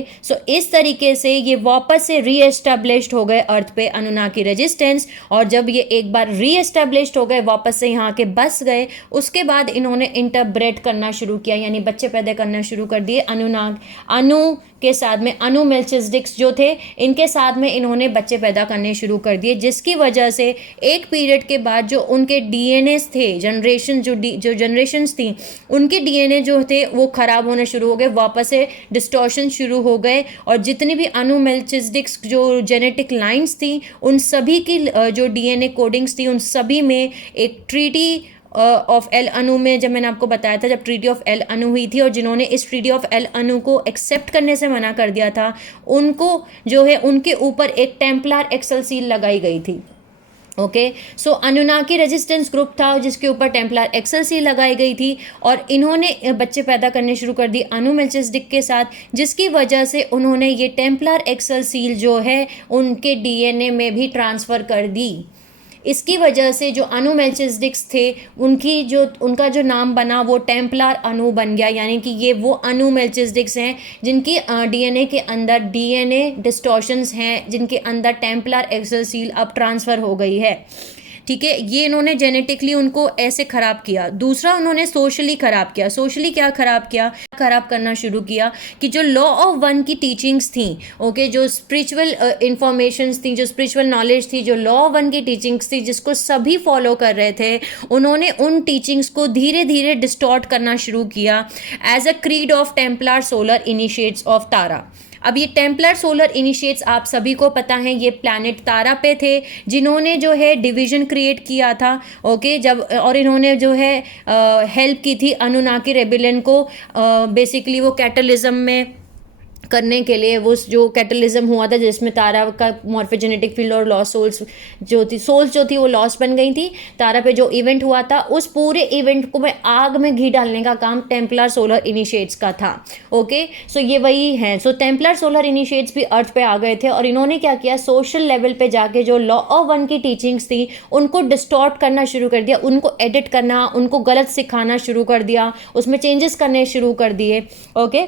इस तरीके से ये वापस से रीएस्टेब्लिश्ड हो गए अर्थ पे अनुनाकी रेजिस्टेंस। और जब ये एक बार रीएस्टेब्लिश्ड हो गए, वापस से यहाँ के बस गए, उसके बाद इन्होंने इंटरब्रेड करना शुरू किया, यानी बच्चे पैदा करना शुरू कर दिए। अनु के साथ में अनु मेल्चिसडिक्स जो थे, इनके साथ में इन्होंने बच्चे पैदा करने शुरू कर दिए, जिसकी वजह से एक पीरियड के बाद जो उनके डीएनए थे, जनरेशन जो जनरेशन्स थी, उनके डीएनए जो थे वो ख़राब होने शुरू हो गए, वापस से डिस्टॉर्शन शुरू हो गए। और जितनी भी अनु मेल्चिसडिक्स जो जेनेटिक लाइंस थी, उन सभी की जो डीएनए कोडिंग्स थी, उन सभी में एक ट्रीटी ऑफ एल अनु में, जब मैंने आपको बताया था जब ट्रीटी ऑफ एल अनु हुई थी और जिन्होंने इस ट्रीटी ऑफ एल अनु को एक्सेप्ट करने से मना कर दिया था, उनको जो है उनके ऊपर एक टेम्पलर एक्सल सील लगाई गई थी। ओके अनुनाकी रेजिस्टेंस ग्रुप था जिसके ऊपर टेम्पलर एक्सल सील लगाई गई थी, और इन्होंने बच्चे पैदा करने शुरू कर दिए अनु मेल्चिसडिक के साथ, जिसकी वजह से उन्होंने ये टेम्पलर एक्सल सील जो है उनके डीएनए में भी ट्रांसफ़र कर दी। इसकी वजह से जो अनु मेल्चिसडिक्स थे उनका जो नाम बना वो टेम्पलर अनु बन गया, यानी कि ये वो अनु मेल्चिसडिक्स हैं जिनकी डीएनए के अंदर डीएनए डिस्टॉर्शंस हैं, जिनके अंदर टेम्पलर एक्सल सील अब ट्रांसफ़र हो गई है। ठीक है, ये इन्होंने जेनेटिकली उनको ऐसे ख़राब किया। दूसरा उन्होंने सोशली ख़राब किया। सोशली क्या ख़राब किया, ख़राब करना शुरू किया कि जो लॉ ऑफ वन की टीचिंग्स थी, ओके जो स्पिरिचुअल इंफॉर्मेशंस थी, जो स्पिरिचुअल नॉलेज थी, जो लॉ ऑफ वन की टीचिंग्स थी जिसको सभी फॉलो कर रहे थे, उन्होंने उन टीचिंग्स को धीरे धीरे डिस्टॉर्ट करना शुरू किया as a creed of Templar solar initiates of Tara. अब ये टेम्पलर सोलर इनिशिएट्स आप सभी को पता है, ये प्लैनेट तारा पे थे जिन्होंने जो है डिवीजन क्रिएट किया था। ओके और इन्होंने जो है हेल्प की थी अनुनाकी रेबिलियन को, बेसिकली वो कैटलिज्म में करने के लिए वो जो कैटलिज्म हुआ था जिसमें तारा का मॉर्फोजेनेटिक फील्ड और लॉस सोल्स जो थी वो लॉस बन गई थी। तारा पे जो इवेंट हुआ था उस पूरे इवेंट को में आग में घी डालने का काम टेम्पलर सोलर इनिशिएट्स का था। ओके, सो ये वही है। सो टेम्पलर सोलर इनिशिएट्स भी अर्थ पे आ गए थे और इन्होंने क्या किया, सोशल लेवल पे जाके जो लॉ ऑफ वन की टीचिंग्स थी उनको डिस्टॉर्ट करना शुरू कर दिया, उनको एडिट करना, उनको गलत सिखाना शुरू कर दिया, उसमें चेंजेस करने शुरू कर दिए। ओके,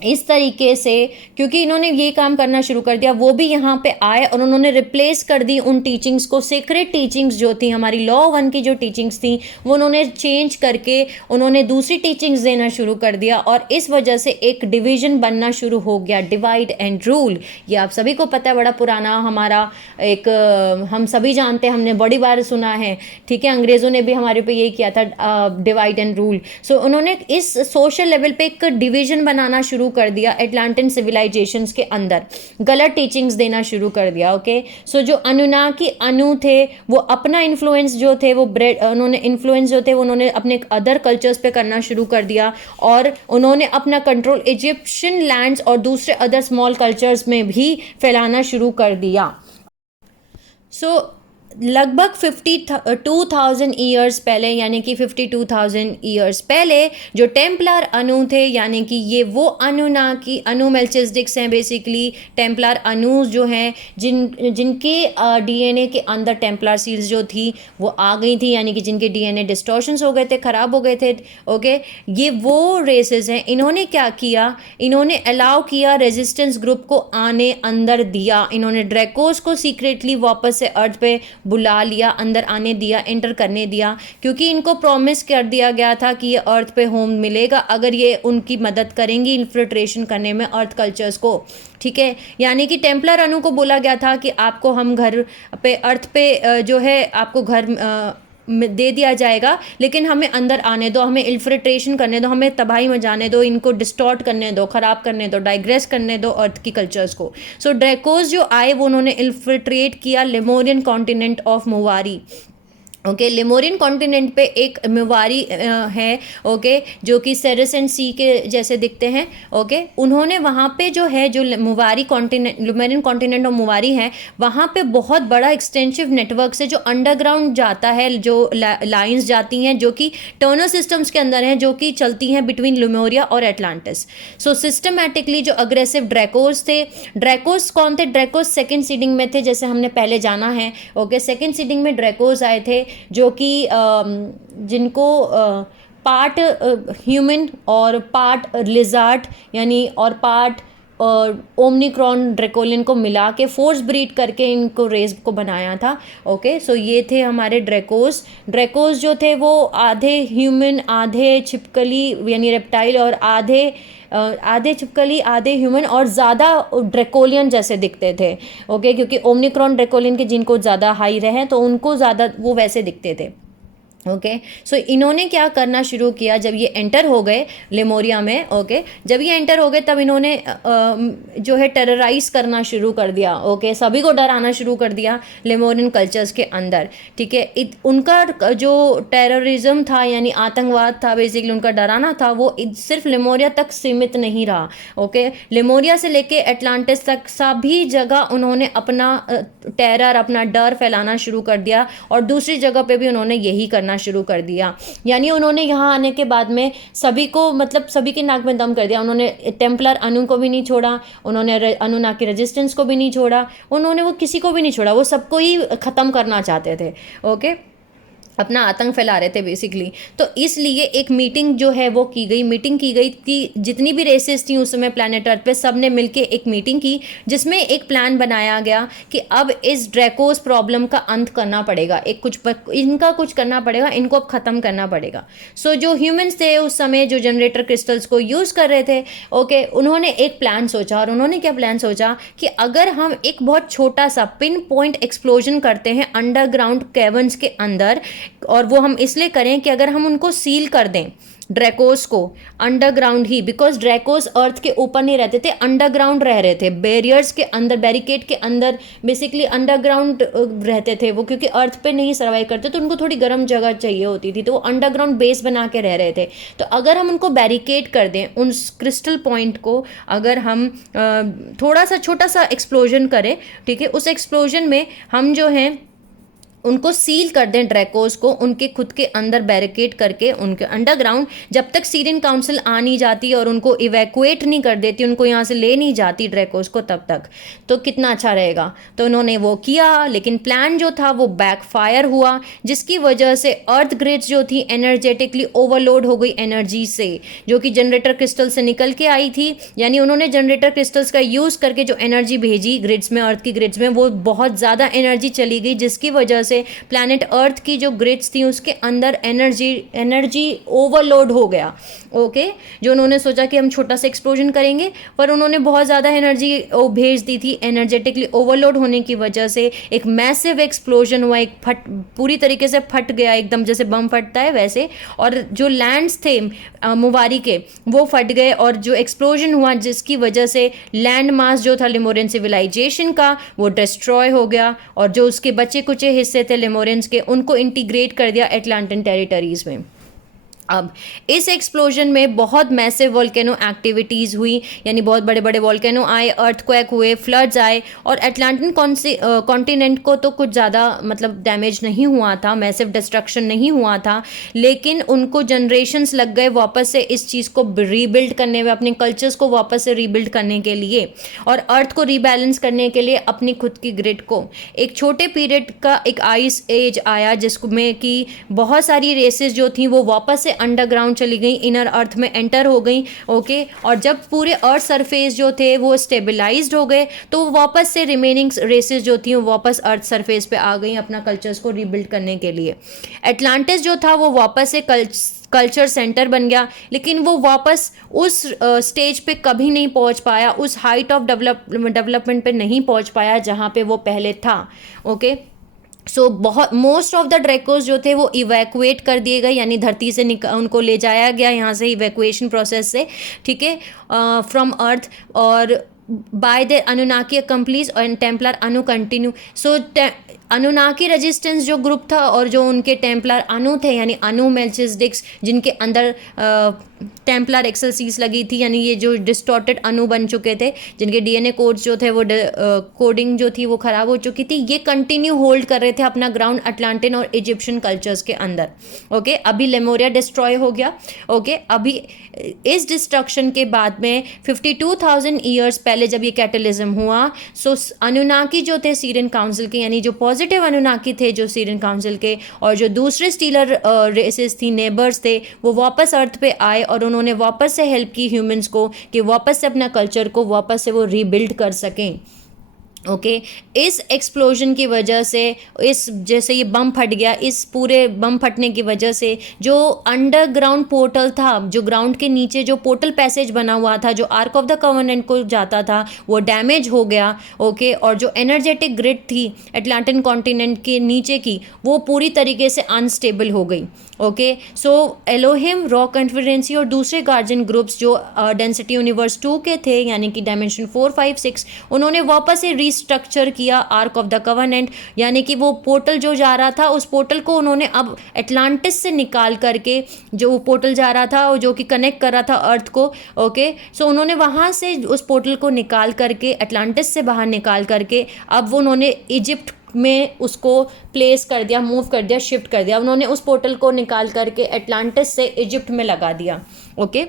इस तरीके से क्योंकि इन्होंने ये काम करना शुरू कर दिया, वो भी यहाँ पे आए और उन्होंने रिप्लेस कर दी उन टीचिंग्स को। सीक्रेट टीचिंग्स जो थी हमारी लॉ वन की जो टीचिंग्स थी वो उन्होंने चेंज करके उन्होंने दूसरी टीचिंग्स देना शुरू कर दिया और इस वजह से एक डिवीजन बनना शुरू हो गया, डिवाइड एंड रूल। ये आप सभी को पता है, बड़ा पुराना हमारा एक हम सभी जानते हैं, हमने बड़ी बार सुना है। ठीक है, अंग्रेज़ों ने भी हमारे पे यही किया था, डिवाइड एंड रूल। सो उन्होंने इस सोशल लेवल पे एक डिवीजन बनाना शुरू कर दिया एटलांटिन सिविलाइजेशंस के अंदर, गलत टीचिंग्स देना शुरू कर दिया। ओके, सो जो अनुनाकी अनु थे वो अपना इन्फ्लुएंस जो थे वो उन्होंने इन्फ्लुएंस जो थे वो उन्होंने अपने अदर कल्चर्स पे करना शुरू कर दिया और उन्होंने अपना कंट्रोल इजिप्शियन लैंड्स और दूसरे अदर स्मॉल कल्चर्स में भी फैलाना शुरू कर दिया। सो लगभग 52,000 ईयर्स पहले, यानी कि 52,000 ईयर्स पहले जो टेम्पलर अनु थे, यानी कि ये वो अनुनाकी अनु मेल्चिसडिक्स हैं बेसिकली। टेम्पलर अनु जो हैं जिनके डीएनए के अंदर टेम्पलर सील्स जो थी वो आ गई थी, यानी कि जिनके डीएनए डिस्टॉर्शंस हो गए थे, ख़राब हो गए थे। ओके, ये वो रेसेस हैं। इन्होंने क्या किया, इन्होंने अलाउ किया रेजिस्टेंस ग्रुप को आने अंदर दिया। इन्होंने ड्रैकोस को सीक्रेटली वापस से अर्थ पे बुला लिया, अंदर आने दिया, एंटर करने दिया, क्योंकि इनको प्रॉमिस कर दिया गया था कि ये अर्थ पे होम मिलेगा अगर ये उनकी मदद करेंगी इन्फिल्ट्रेशन करने में अर्थ कल्चर्स को। ठीक है, यानी कि टेम्पलर अनु को बोला गया था कि आपको हम घर पे अर्थ पे जो है आपको घर दे दिया जाएगा, लेकिन हमें अंदर आने दो, हमें इन्फिल्ट्रेशन करने दो, हमें तबाही मचाने दो, इनको डिस्टॉर्ट करने दो, ख़राब करने दो, डाइग्रेस करने दो अर्थ की कल्चर्स को। सो ड्रैकोस जो आए वो उन्होंने इन्फिल्ट्रेट किया लेमोरियन कॉन्टिनेंट ऑफ मुवारी। ओके, लेमोरियन कॉन्टिनेंट पे एक मुवारी है, ओके, जो कि सेरेसन सी के जैसे दिखते हैं। ओके, उन्होंने वहाँ पे जो है जो मुवारी कॉन्टिनेंट, लेमोरियन कॉन्टिनेंट और मुवारी है, वहाँ पे बहुत बड़ा एक्सटेंसिव नेटवर्क से जो अंडरग्राउंड जाता है, जो लाइंस जाती हैं जो कि टर्नर सिस्टम्स के अंदर हैं, जो कि चलती हैं बिटवीन लेमोरिया और एटलांटिस। सो सिस्टमैटिकली जो अग्रेसिव ड्रैकोस थे, ड्रैकोस कौन थे, ड्रैकोस सेकेंड सीडिंग में थे, जैसे हमने पहले जाना है। ओके, सेकेंड सीडिंग में ड्रैकोस आए थे जो कि जिनको पार्ट ह्यूमन और पार्ट लिजार्ड यानी और पार्ट ओमनिक्रॉन ड्रैकोलियन को मिला के फोर्स ब्रीड करके इनको रेस को बनाया था। ओके, सो ये थे हमारे ड्रैकोस। ड्रैकोस जो थे वो आधे ह्यूमन, आधे छिपकली यानी रेप्टाइल और आधे छिपकली, आधे ह्यूमन और ज़्यादा ड्रैकोलियन जैसे दिखते थे। ओके, क्योंकि ओमनिक्रॉन ड्रैकोलियन के जिनको ज़्यादा हाई रहे तो उनको ज़्यादा वो वैसे दिखते थे। ओके, सो इन्होंने क्या करना शुरू किया जब ये एंटर हो गए लेमोरिया में। ओके, जब ये एंटर हो गए तब इन्होंने जो है टेरराइज करना शुरू कर दिया। ओके, सभी को डराना शुरू कर दिया लेमोरियन कल्चर्स के अंदर। ठीक है, उनका जो टेररिज्म था यानी आतंकवाद था, बेसिकली उनका डराना था, वो सिर्फ लेमोरिया तक सीमित नहीं रहा। ओके, लेमोरिया से लेके एटलांटिस तक सभी जगह उन्होंने अपना टेरर, अपना डर फैलाना शुरू कर दिया और दूसरी जगह पे भी उन्होंने यही करना शुरू कर दिया। यानी उन्होंने यहाँ आने के बाद में सभी को, मतलब सभी के नाक में दम कर दिया। उन्होंने टेम्पलर अनु को भी नहीं छोड़ा, उन्होंने अनुनाकी रेजिस्टेंस को भी नहीं छोड़ा, उन्होंने वो किसी को भी नहीं छोड़ा, वो सबको ही ख़त्म करना चाहते थे। ओके, अपना आतंक फैला रहे थे बेसिकली। तो इसलिए एक मीटिंग जो है वो की गई, मीटिंग की गई कि जितनी भी रेसेस थी उस समय प्लैनेट अर्थ पे, सब ने मिलके एक मीटिंग की जिसमें एक प्लान बनाया गया कि अब इस ड्रैकोस प्रॉब्लम का अंत करना पड़ेगा, इनका कुछ करना पड़ेगा, इनको अब ख़त्म करना पड़ेगा। सो जो ह्यूमंस थे उस समय जो जनरेटर क्रिस्टल्स को यूज़ कर रहे थे, ओके, उन्होंने एक प्लान सोचा। और उन्होंने क्या प्लान सोचा कि अगर हम एक बहुत छोटा सा पिन पॉइंट एक्सप्लोजन करते हैं अंडरग्राउंड कैवर्न्स के अंदर, और वो हम इसलिए करें कि अगर हम उनको सील कर दें ड्रैकोस को अंडरग्राउंड ही, बिकॉज ड्रैकोस अर्थ के ऊपर नहीं रहते थे, अंडरग्राउंड रह रहे थे, बैरियर्स के अंदर, बैरिकेड के अंदर, बेसिकली अंडरग्राउंड रहते थे वो, क्योंकि अर्थ पे नहीं सर्वाइव करते तो उनको थोड़ी गर्म जगह चाहिए होती थी, तो वो अंडरग्राउंड बेस बना के रह रहे थे। तो अगर हम उनको बैरिकेड कर दें, उन क्रिस्टल पॉइंट को अगर हम थोड़ा सा छोटा सा एक्सप्लोजन करें, ठीक है, उस एक्सप्लोजन में हम जो है उनको सील कर दें ड्रैकोस को, उनके खुद के अंदर बैरिकेड करके उनके अंडरग्राउंड, जब तक सीरियन काउंसिल आ नहीं जाती और उनको इवैक्यूएट नहीं कर देती, उनको यहाँ से ले नहीं जाती ड्रैकोस को, तब तक तो कितना अच्छा रहेगा। तो उन्होंने वो किया, लेकिन प्लान जो था वो बैकफायर हुआ, जिसकी वजह से अर्थ ग्रिड्स जो थी एनर्जेटिकली ओवरलोड हो गई एनर्जी से, जो कि जनरेटर क्रिस्टल से निकल के आई थी। यानी उन्होंने जनरेटर क्रिस्टल्स का यूज़ करके जो एनर्जी भेजी ग्रिड्स में, अर्थ की ग्रिड्स में, वो बहुत ज़्यादा एनर्जी चली गई, जिसकी वजह से प्लैनेट अर्थ की जो ग्रिड्स थी उसके अंदर एनर्जी ओवरलोड हो गया। ओके, जो उन्होंने सोचा कि हम छोटा सा एक्सप्लोजन करेंगे, पर उन्होंने बहुत ज़्यादा एनर्जी भेज दी थी। एनर्जेटिकली ओवरलोड होने की वजह से एक मैसिव एक्सप्लोजन हुआ, एक पूरी तरीके से फट गया, एकदम जैसे बम फटता है वैसे, और जो लैंड्स थे मुवारी के वो फट गए, और जो एक्सप्लोजन हुआ जिसकी वजह से लैंड मास जो था लेमोरियन सिविलाइजेशन का वो डिस्ट्रॉय हो गया, और जो उसके बचे कुचे हिस्से थे लेमोरियंस के उनको इंटीग्रेट कर दिया एटलांटिन टेरिटरीज में। अब इस एक्सप्लोजन में बहुत मैसिव वोल्केनो एक्टिविटीज़ हुई, यानी बहुत बड़े बड़े वोल्केनो आए, अर्थक्वेक हुए, फ्लड्स आए, और एटलांटिन कॉन्टिनेंट को तो कुछ ज़्यादा मतलब डैमेज नहीं हुआ था, मैसिव डिस्ट्रक्शन नहीं हुआ था, लेकिन उनको जनरेशन्स लग गए वापस से इस चीज़ को रीबिल्ड करने में, अपने कल्चर्स को वापस से रीबिल्ड करने के लिए, और अर्थ को रीबैलेंस करने के लिए अपनी खुद की ग्रिड को। एक छोटे पीरियड का एक आइस एज आया जिसमें कि बहुत सारी रेसेस जो थी वो वापस से अंडरग्राउंड चली गई, इनर अर्थ में एंटर हो गई। ओके, और जब पूरे अर्थ सरफेस जो थे वो स्टेबलाइज्ड हो गए, तो वापस से रिमेनिंग रेसेस जो थी वो वापस अर्थ सरफेस पे आ गई अपना कल्चर्स को रीबिल्ड करने के लिए। एटलांटिस जो था वो वापस से कल्चर सेंटर बन गया, लेकिन वो वापस उस स्टेज पे कभी नहीं पहुंच पाया, उस हाइट ऑफ डेवलपमेंट पे नहीं पहुंच पाया जहाँ पे वो पहले था। ओके, सो बहुत मोस्ट ऑफ द ड्रैकोस जो थे वो इवैक्यूएट कर दिए गए, यानी धरती से उनको ले जाया गया यहाँ से इवैक्यूएशन प्रोसेस से, ठीक है, फ्रॉम अर्थ, और by the Anunnaki accomplice and Templar Anu continue. So Anunnaki resistance जो ग्रुप था और जो उनके टेम्पलर अनु थे, यानी अनु मेल्चिसडिक्स, जिनके अंदर टेम्पलर एक्सेलसीज लगी थी, यानी ये जो डिस्टॉर्टेड अनु बन चुके थे, जिनके डीएनए कोड्स जो थे वो कोडिंग जो थी वो ख़राब हो चुकी थी, ये कंटिन्यू होल्ड कर रहे थे अपना ग्राउंड अटलांटिन और इजिप्शियन कल्चर्स के अंदर। ओके, अभी लेमोरिया डिस्ट्रॉय हो गया। ओके, अभी इस डिस्ट्रक्शन के बाद में 52,000 ईयर्स पहले जब ये कैटलिज्म हुआ, सो अनुनाकी जो थे सीरियन काउंसिल के, यानी जो पॉजिटिव अनुनाकी थे जो सीरियन काउंसिल के, और जो दूसरे स्टीलर रेसेस थी, नेबर्स थे, वो वापस अर्थ पे आए और उन्होंने वापस से हेल्प की ह्यूमंस को कि वापस से अपना कल्चर को वापस से वो रीबिल्ड कर सकें। ओके, इस एक्सप्लोजन की वजह से, इस जैसे ये बम फट गया, इस पूरे बम फटने की वजह से जो अंडरग्राउंड पोर्टल था, जो ग्राउंड के नीचे जो पोर्टल पैसेज बना हुआ था जो आर्क ऑफ द कवर्नेंट को जाता था, वो डैमेज हो गया। ओके, और जो एनर्जेटिक ग्रिड थी एटलांटिन कॉन्टिनेंट के नीचे की, वो पूरी तरीके से अनस्टेबल हो गई। ओके, सो एलोहिम, रॉक कॉन्फिडेंसी और दूसरे गार्जियन ग्रुप्स जो डेंसिटी यूनिवर्स 2 के थे, यानी कि डायमेंशन 4, 5, 6, उन्होंने वापस से रीस्ट्रक्चर किया आर्क ऑफ द कवर्नेंट, यानी कि वो पोर्टल जो जा रहा था उस पोर्टल को उन्होंने अब एटलांटिस से निकाल करके, जो वो पोर्टल जा रहा था और जो कि कनेक्ट कर रहा था अर्थ को, ओके, सो उन्होंने वहाँ से उस पोर्टल को निकाल करके, एटलांटिस से बाहर निकाल करके, अब वो उन्होंने इजिप्ट में उसको प्लेस कर दिया, मूव कर दिया, शिफ्ट कर दिया। उन्होंने उस पोर्टल को निकाल करके एटलांटिस से इजिप्ट में लगा दिया। ओके,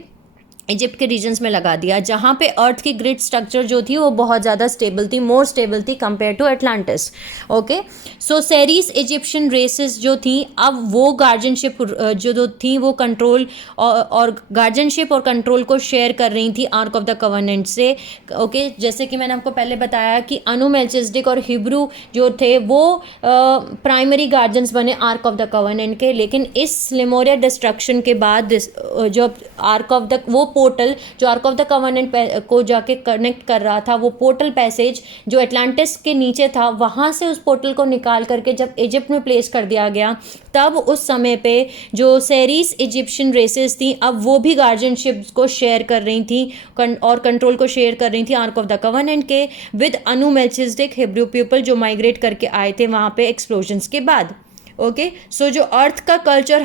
इजिप्ट के रीजन्स में लगा दिया, जहाँ पे अर्थ की ग्रिड स्ट्रक्चर जो थी वो बहुत ज़्यादा स्टेबल थी, मोर स्टेबल थी compare to Atlantis. Okay, so Sirius Egyptian races जो थी, अब वो गार्जियनशिप जो थी वो कंट्रोल और गार्जियनशिप और कंट्रोल को शेयर कर रही थी आर्क ऑफ द कवर्नेंट से। ओके, जैसे कि मैंने आपको पहले बताया कि अनु मेल्चिसडिक और हिब्रू जो थे वो प्राइमरी गार्जियंस बने आर्क ऑफ द कवर्नेंट के, लेकिन इस लेमोरिया डिस्ट्रक्शन के बाद जो आर्क ऑफ द, वो पोर्टल जो आर्क ऑफ द कवेनेंट को जाके कनेक्ट कर रहा था, वो पोर्टल पैसेज जो एटलांटिस के नीचे था, वहाँ से उस पोर्टल को निकाल करके जब इजिप्ट में प्लेस कर दिया गया, तब उस समय पे जो सेरीस इजिप्शियन रेसेस थी, अब वो भी गार्जियनशिप को शेयर कर रही थी और कंट्रोल को शेयर कर रही थी आर्क ऑफ द कवेनेंट के विद अनु मेल्चिसडेक हिब्रू पीपल जो माइग्रेट करके आए थे वहाँ पे एक्सप्लोजन्स के बाद। ओके, सो जो अर्थ का कल्चर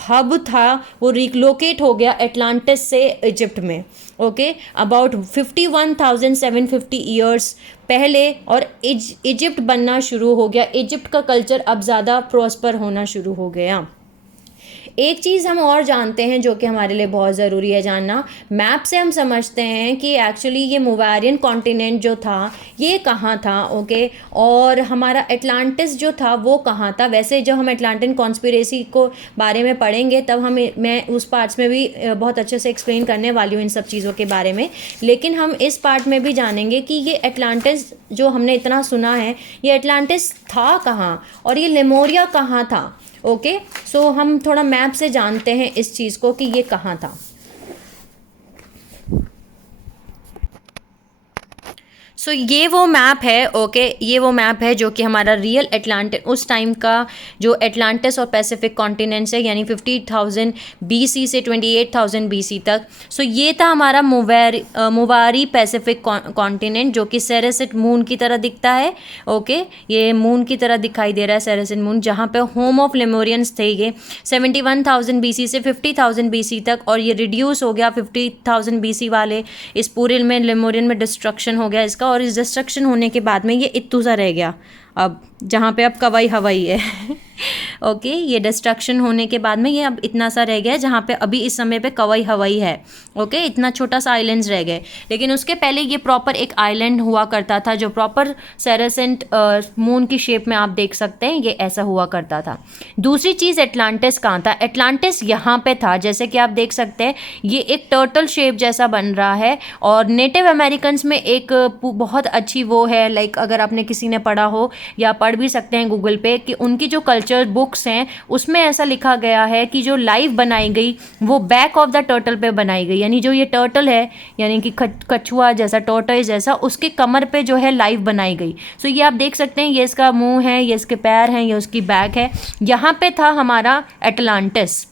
हब था वो रिलोकेट हो गया एटलांटिस से इजिप्ट में। ओके, अबाउट 51,750 ईयर्स पहले, और इजिप्ट बनना शुरू हो गया। इजिप्ट का कल्चर अब ज़्यादा प्रॉस्पर होना शुरू हो गया। एक चीज़ हम और जानते हैं जो कि हमारे लिए बहुत ज़रूरी है जानना, मैप से हम समझते हैं कि एक्चुअली ये मुवारियन कॉन्टिनेंट जो था ये कहाँ था। ओके, और हमारा एटलांटिस जो था वो कहाँ था। वैसे जब हम एटलांटिन कॉन्स्पिरेसी को बारे में पढ़ेंगे तब मैं उस पार्ट्स में भी बहुत अच्छे से एक्सप्लेन करने वाली हूँ इन सब चीज़ों के बारे में, लेकिन हम इस पार्ट में भी जानेंगे कि ये एटलांटिस जो हमने इतना सुना है, ये एटलांटिस था कहाँ और ये लेमोरिया कहाँ था। ओके, सो हम थोड़ा मैप से जानते हैं इस चीज़ को कि ये कहाँ था। सो ये वो मैप है। ओके, ये वो मैप है जो कि हमारा रियल एटलांटिस उस टाइम का जो एटलांटिस और पैसिफिक कॉन्टिनेंट्स है, यानी 50,000 BC से 28,000 BC तक। सो ये था हमारा मुवारी पैसिफिक कॉन्टिनेंट जो कि सेरेसिट मून की तरह दिखता है। ओके, ये मून की तरह दिखाई दे रहा है सेरेसिट मून, जहाँ पे होम ऑफ लेमोरियंस थे ये 71,000 BC से 50,000 BC तक, और ये रिड्यूस हो गया 50,000 BC वाले इस पूरे में लेमोरियन में डिस्ट्रक्शन हो गया इसका, और इस डिस्ट्रक्शन होने के बाद में ये इत्तू सा रह गया अब, जहाँ पे अब कवाई हवाई है। ओके, ये डिस्ट्रक्शन होने के बाद में ये अब इतना सा रह गया जहाँ पे अभी इस समय पे कवाई हवाई है। ओके, इतना छोटा सा आइलैंड्स रह गए, लेकिन उसके पहले ये प्रॉपर एक आइलैंड हुआ करता था जो प्रॉपर सेरेसेंट मून की शेप में आप देख सकते हैं, ये ऐसा हुआ करता था। दूसरी चीज़, एटलांटिस कहाँ था? एटलांटिस यहाँ पे था, जैसे कि आप देख सकते हैं ये एक टर्टल शेप जैसा बन रहा है, और नेटिव अमेरिकन्स में एक बहुत अच्छी वो है, लाइक अगर आपने किसी ने पढ़ा हो या पढ़ भी सकते हैं गूगल पे, कि उनकी जो कल्चर बुक्स हैं उसमें ऐसा लिखा गया है कि जो लाइव बनाई गई वो बैक ऑफ द टर्टल पे बनाई गई, यानी जो ये टर्टल है, यानी कि कछुआ जैसा, टोर्टोइस जैसा, उसके कमर पे जो है लाइव बनाई गई। सो ये आप देख सकते हैं, ये इसका मुंह है, ये इसके पैर हैं, ये उसकी बैक है। यहाँ पे था हमारा एटलांटिस।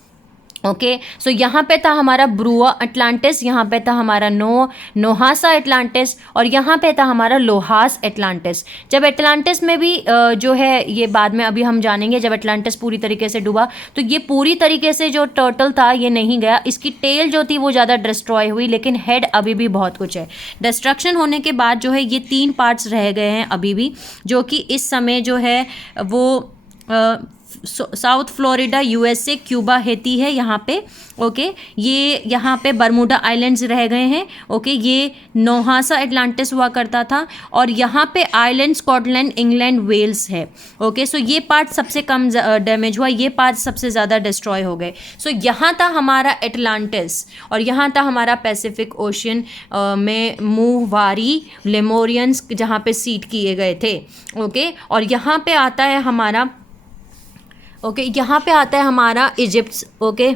ओके, सो यहाँ पे था हमारा ब्रुआ एटलांटिस, यहाँ पे था हमारा नोहासा एटलांटिस, और यहाँ पे था हमारा लोहास एटलांटिस। जब एटलांटिस में भी जो है, ये बाद में अभी हम जानेंगे, जब एटलांटिस पूरी तरीके से डूबा तो ये पूरी तरीके से जो टर्टल था ये नहीं गया, इसकी टेल जो थी वो ज़्यादा डिस्ट्रॉय हुई, लेकिन हेड अभी भी बहुत कुछ है। डिस्ट्रक्शन होने के बाद जो है ये 3 पार्ट्स रह गए हैं अभी भी, जो कि इस समय जो है वो south Florida USA, Cuba, Haiti है यहाँ पे। ओके, ये यहाँ पे बर्मुडा आइलैंड्स रह गए हैं। ओके, ये नोहासा एटलांटिस हुआ करता था, और यहाँ पे आइलैंड स्कॉटलैंड, इंग्लैंड, वेल्स है। ओके, सो ये पार्ट सबसे कम डैमेज हुआ, ये पार्ट सबसे ज़्यादा डिस्ट्रॉय हो गए। सो यहाँ था हमारा एटलांटिस, और यहाँ था हमारा पैसिफिक ओशियन में मुवारी लेमोरियंस जहाँ पे सीट किए गए थे। ओके, और यहाँ पे आता है हमारा यहाँ पे आता है हमारा इजिप्ट। ओके,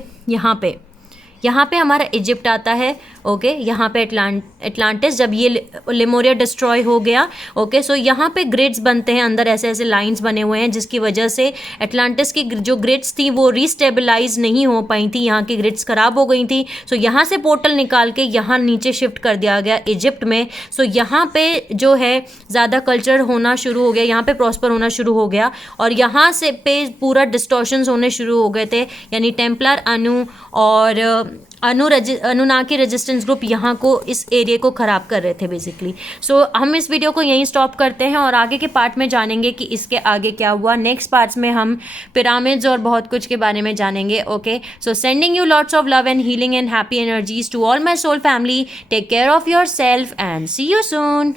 यहाँ पे हमारा इजिप्ट आता है। ओके, यहाँ पे एटलांटिस, जब ये लेमोरिया डिस्ट्रॉय हो गया। ओके, सो यहाँ पे ग्रिड्स बनते हैं, अंदर ऐसे ऐसे लाइंस बने हुए हैं, जिसकी वजह से एटलांटिस की जो ग्रिड्स थी वो रीस्टेबलाइज नहीं हो पाई थी, यहाँ की ग्रिड्स ख़राब हो गई थी। सो यहाँ से पोर्टल निकाल के यहाँ नीचे शिफ्ट कर दिया गया इजिप्ट में। सो यहाँ पे जो है ज़्यादा कल्चर होना शुरू हो गया, यहाँ पे प्रॉस्पर होना शुरू हो गया, और यहाँ से पे पूरा डिस्टॉर्शंस होने शुरू हो गए थे, यानी टेम्पलर और अनुनाकी रेजिस्टेंस ग्रुप यहाँ को, इस एरिया को ख़राब कर रहे थे बेसिकली। सो हम इस वीडियो को यहीं स्टॉप करते हैं, और आगे के पार्ट में जानेंगे कि इसके आगे क्या हुआ। नेक्स्ट पार्ट्स में हम पिरामिड्स और बहुत कुछ के बारे में जानेंगे। Okay, so sending you lots of love and healing and happy energies to all my soul family. Take care of yourself and see you soon.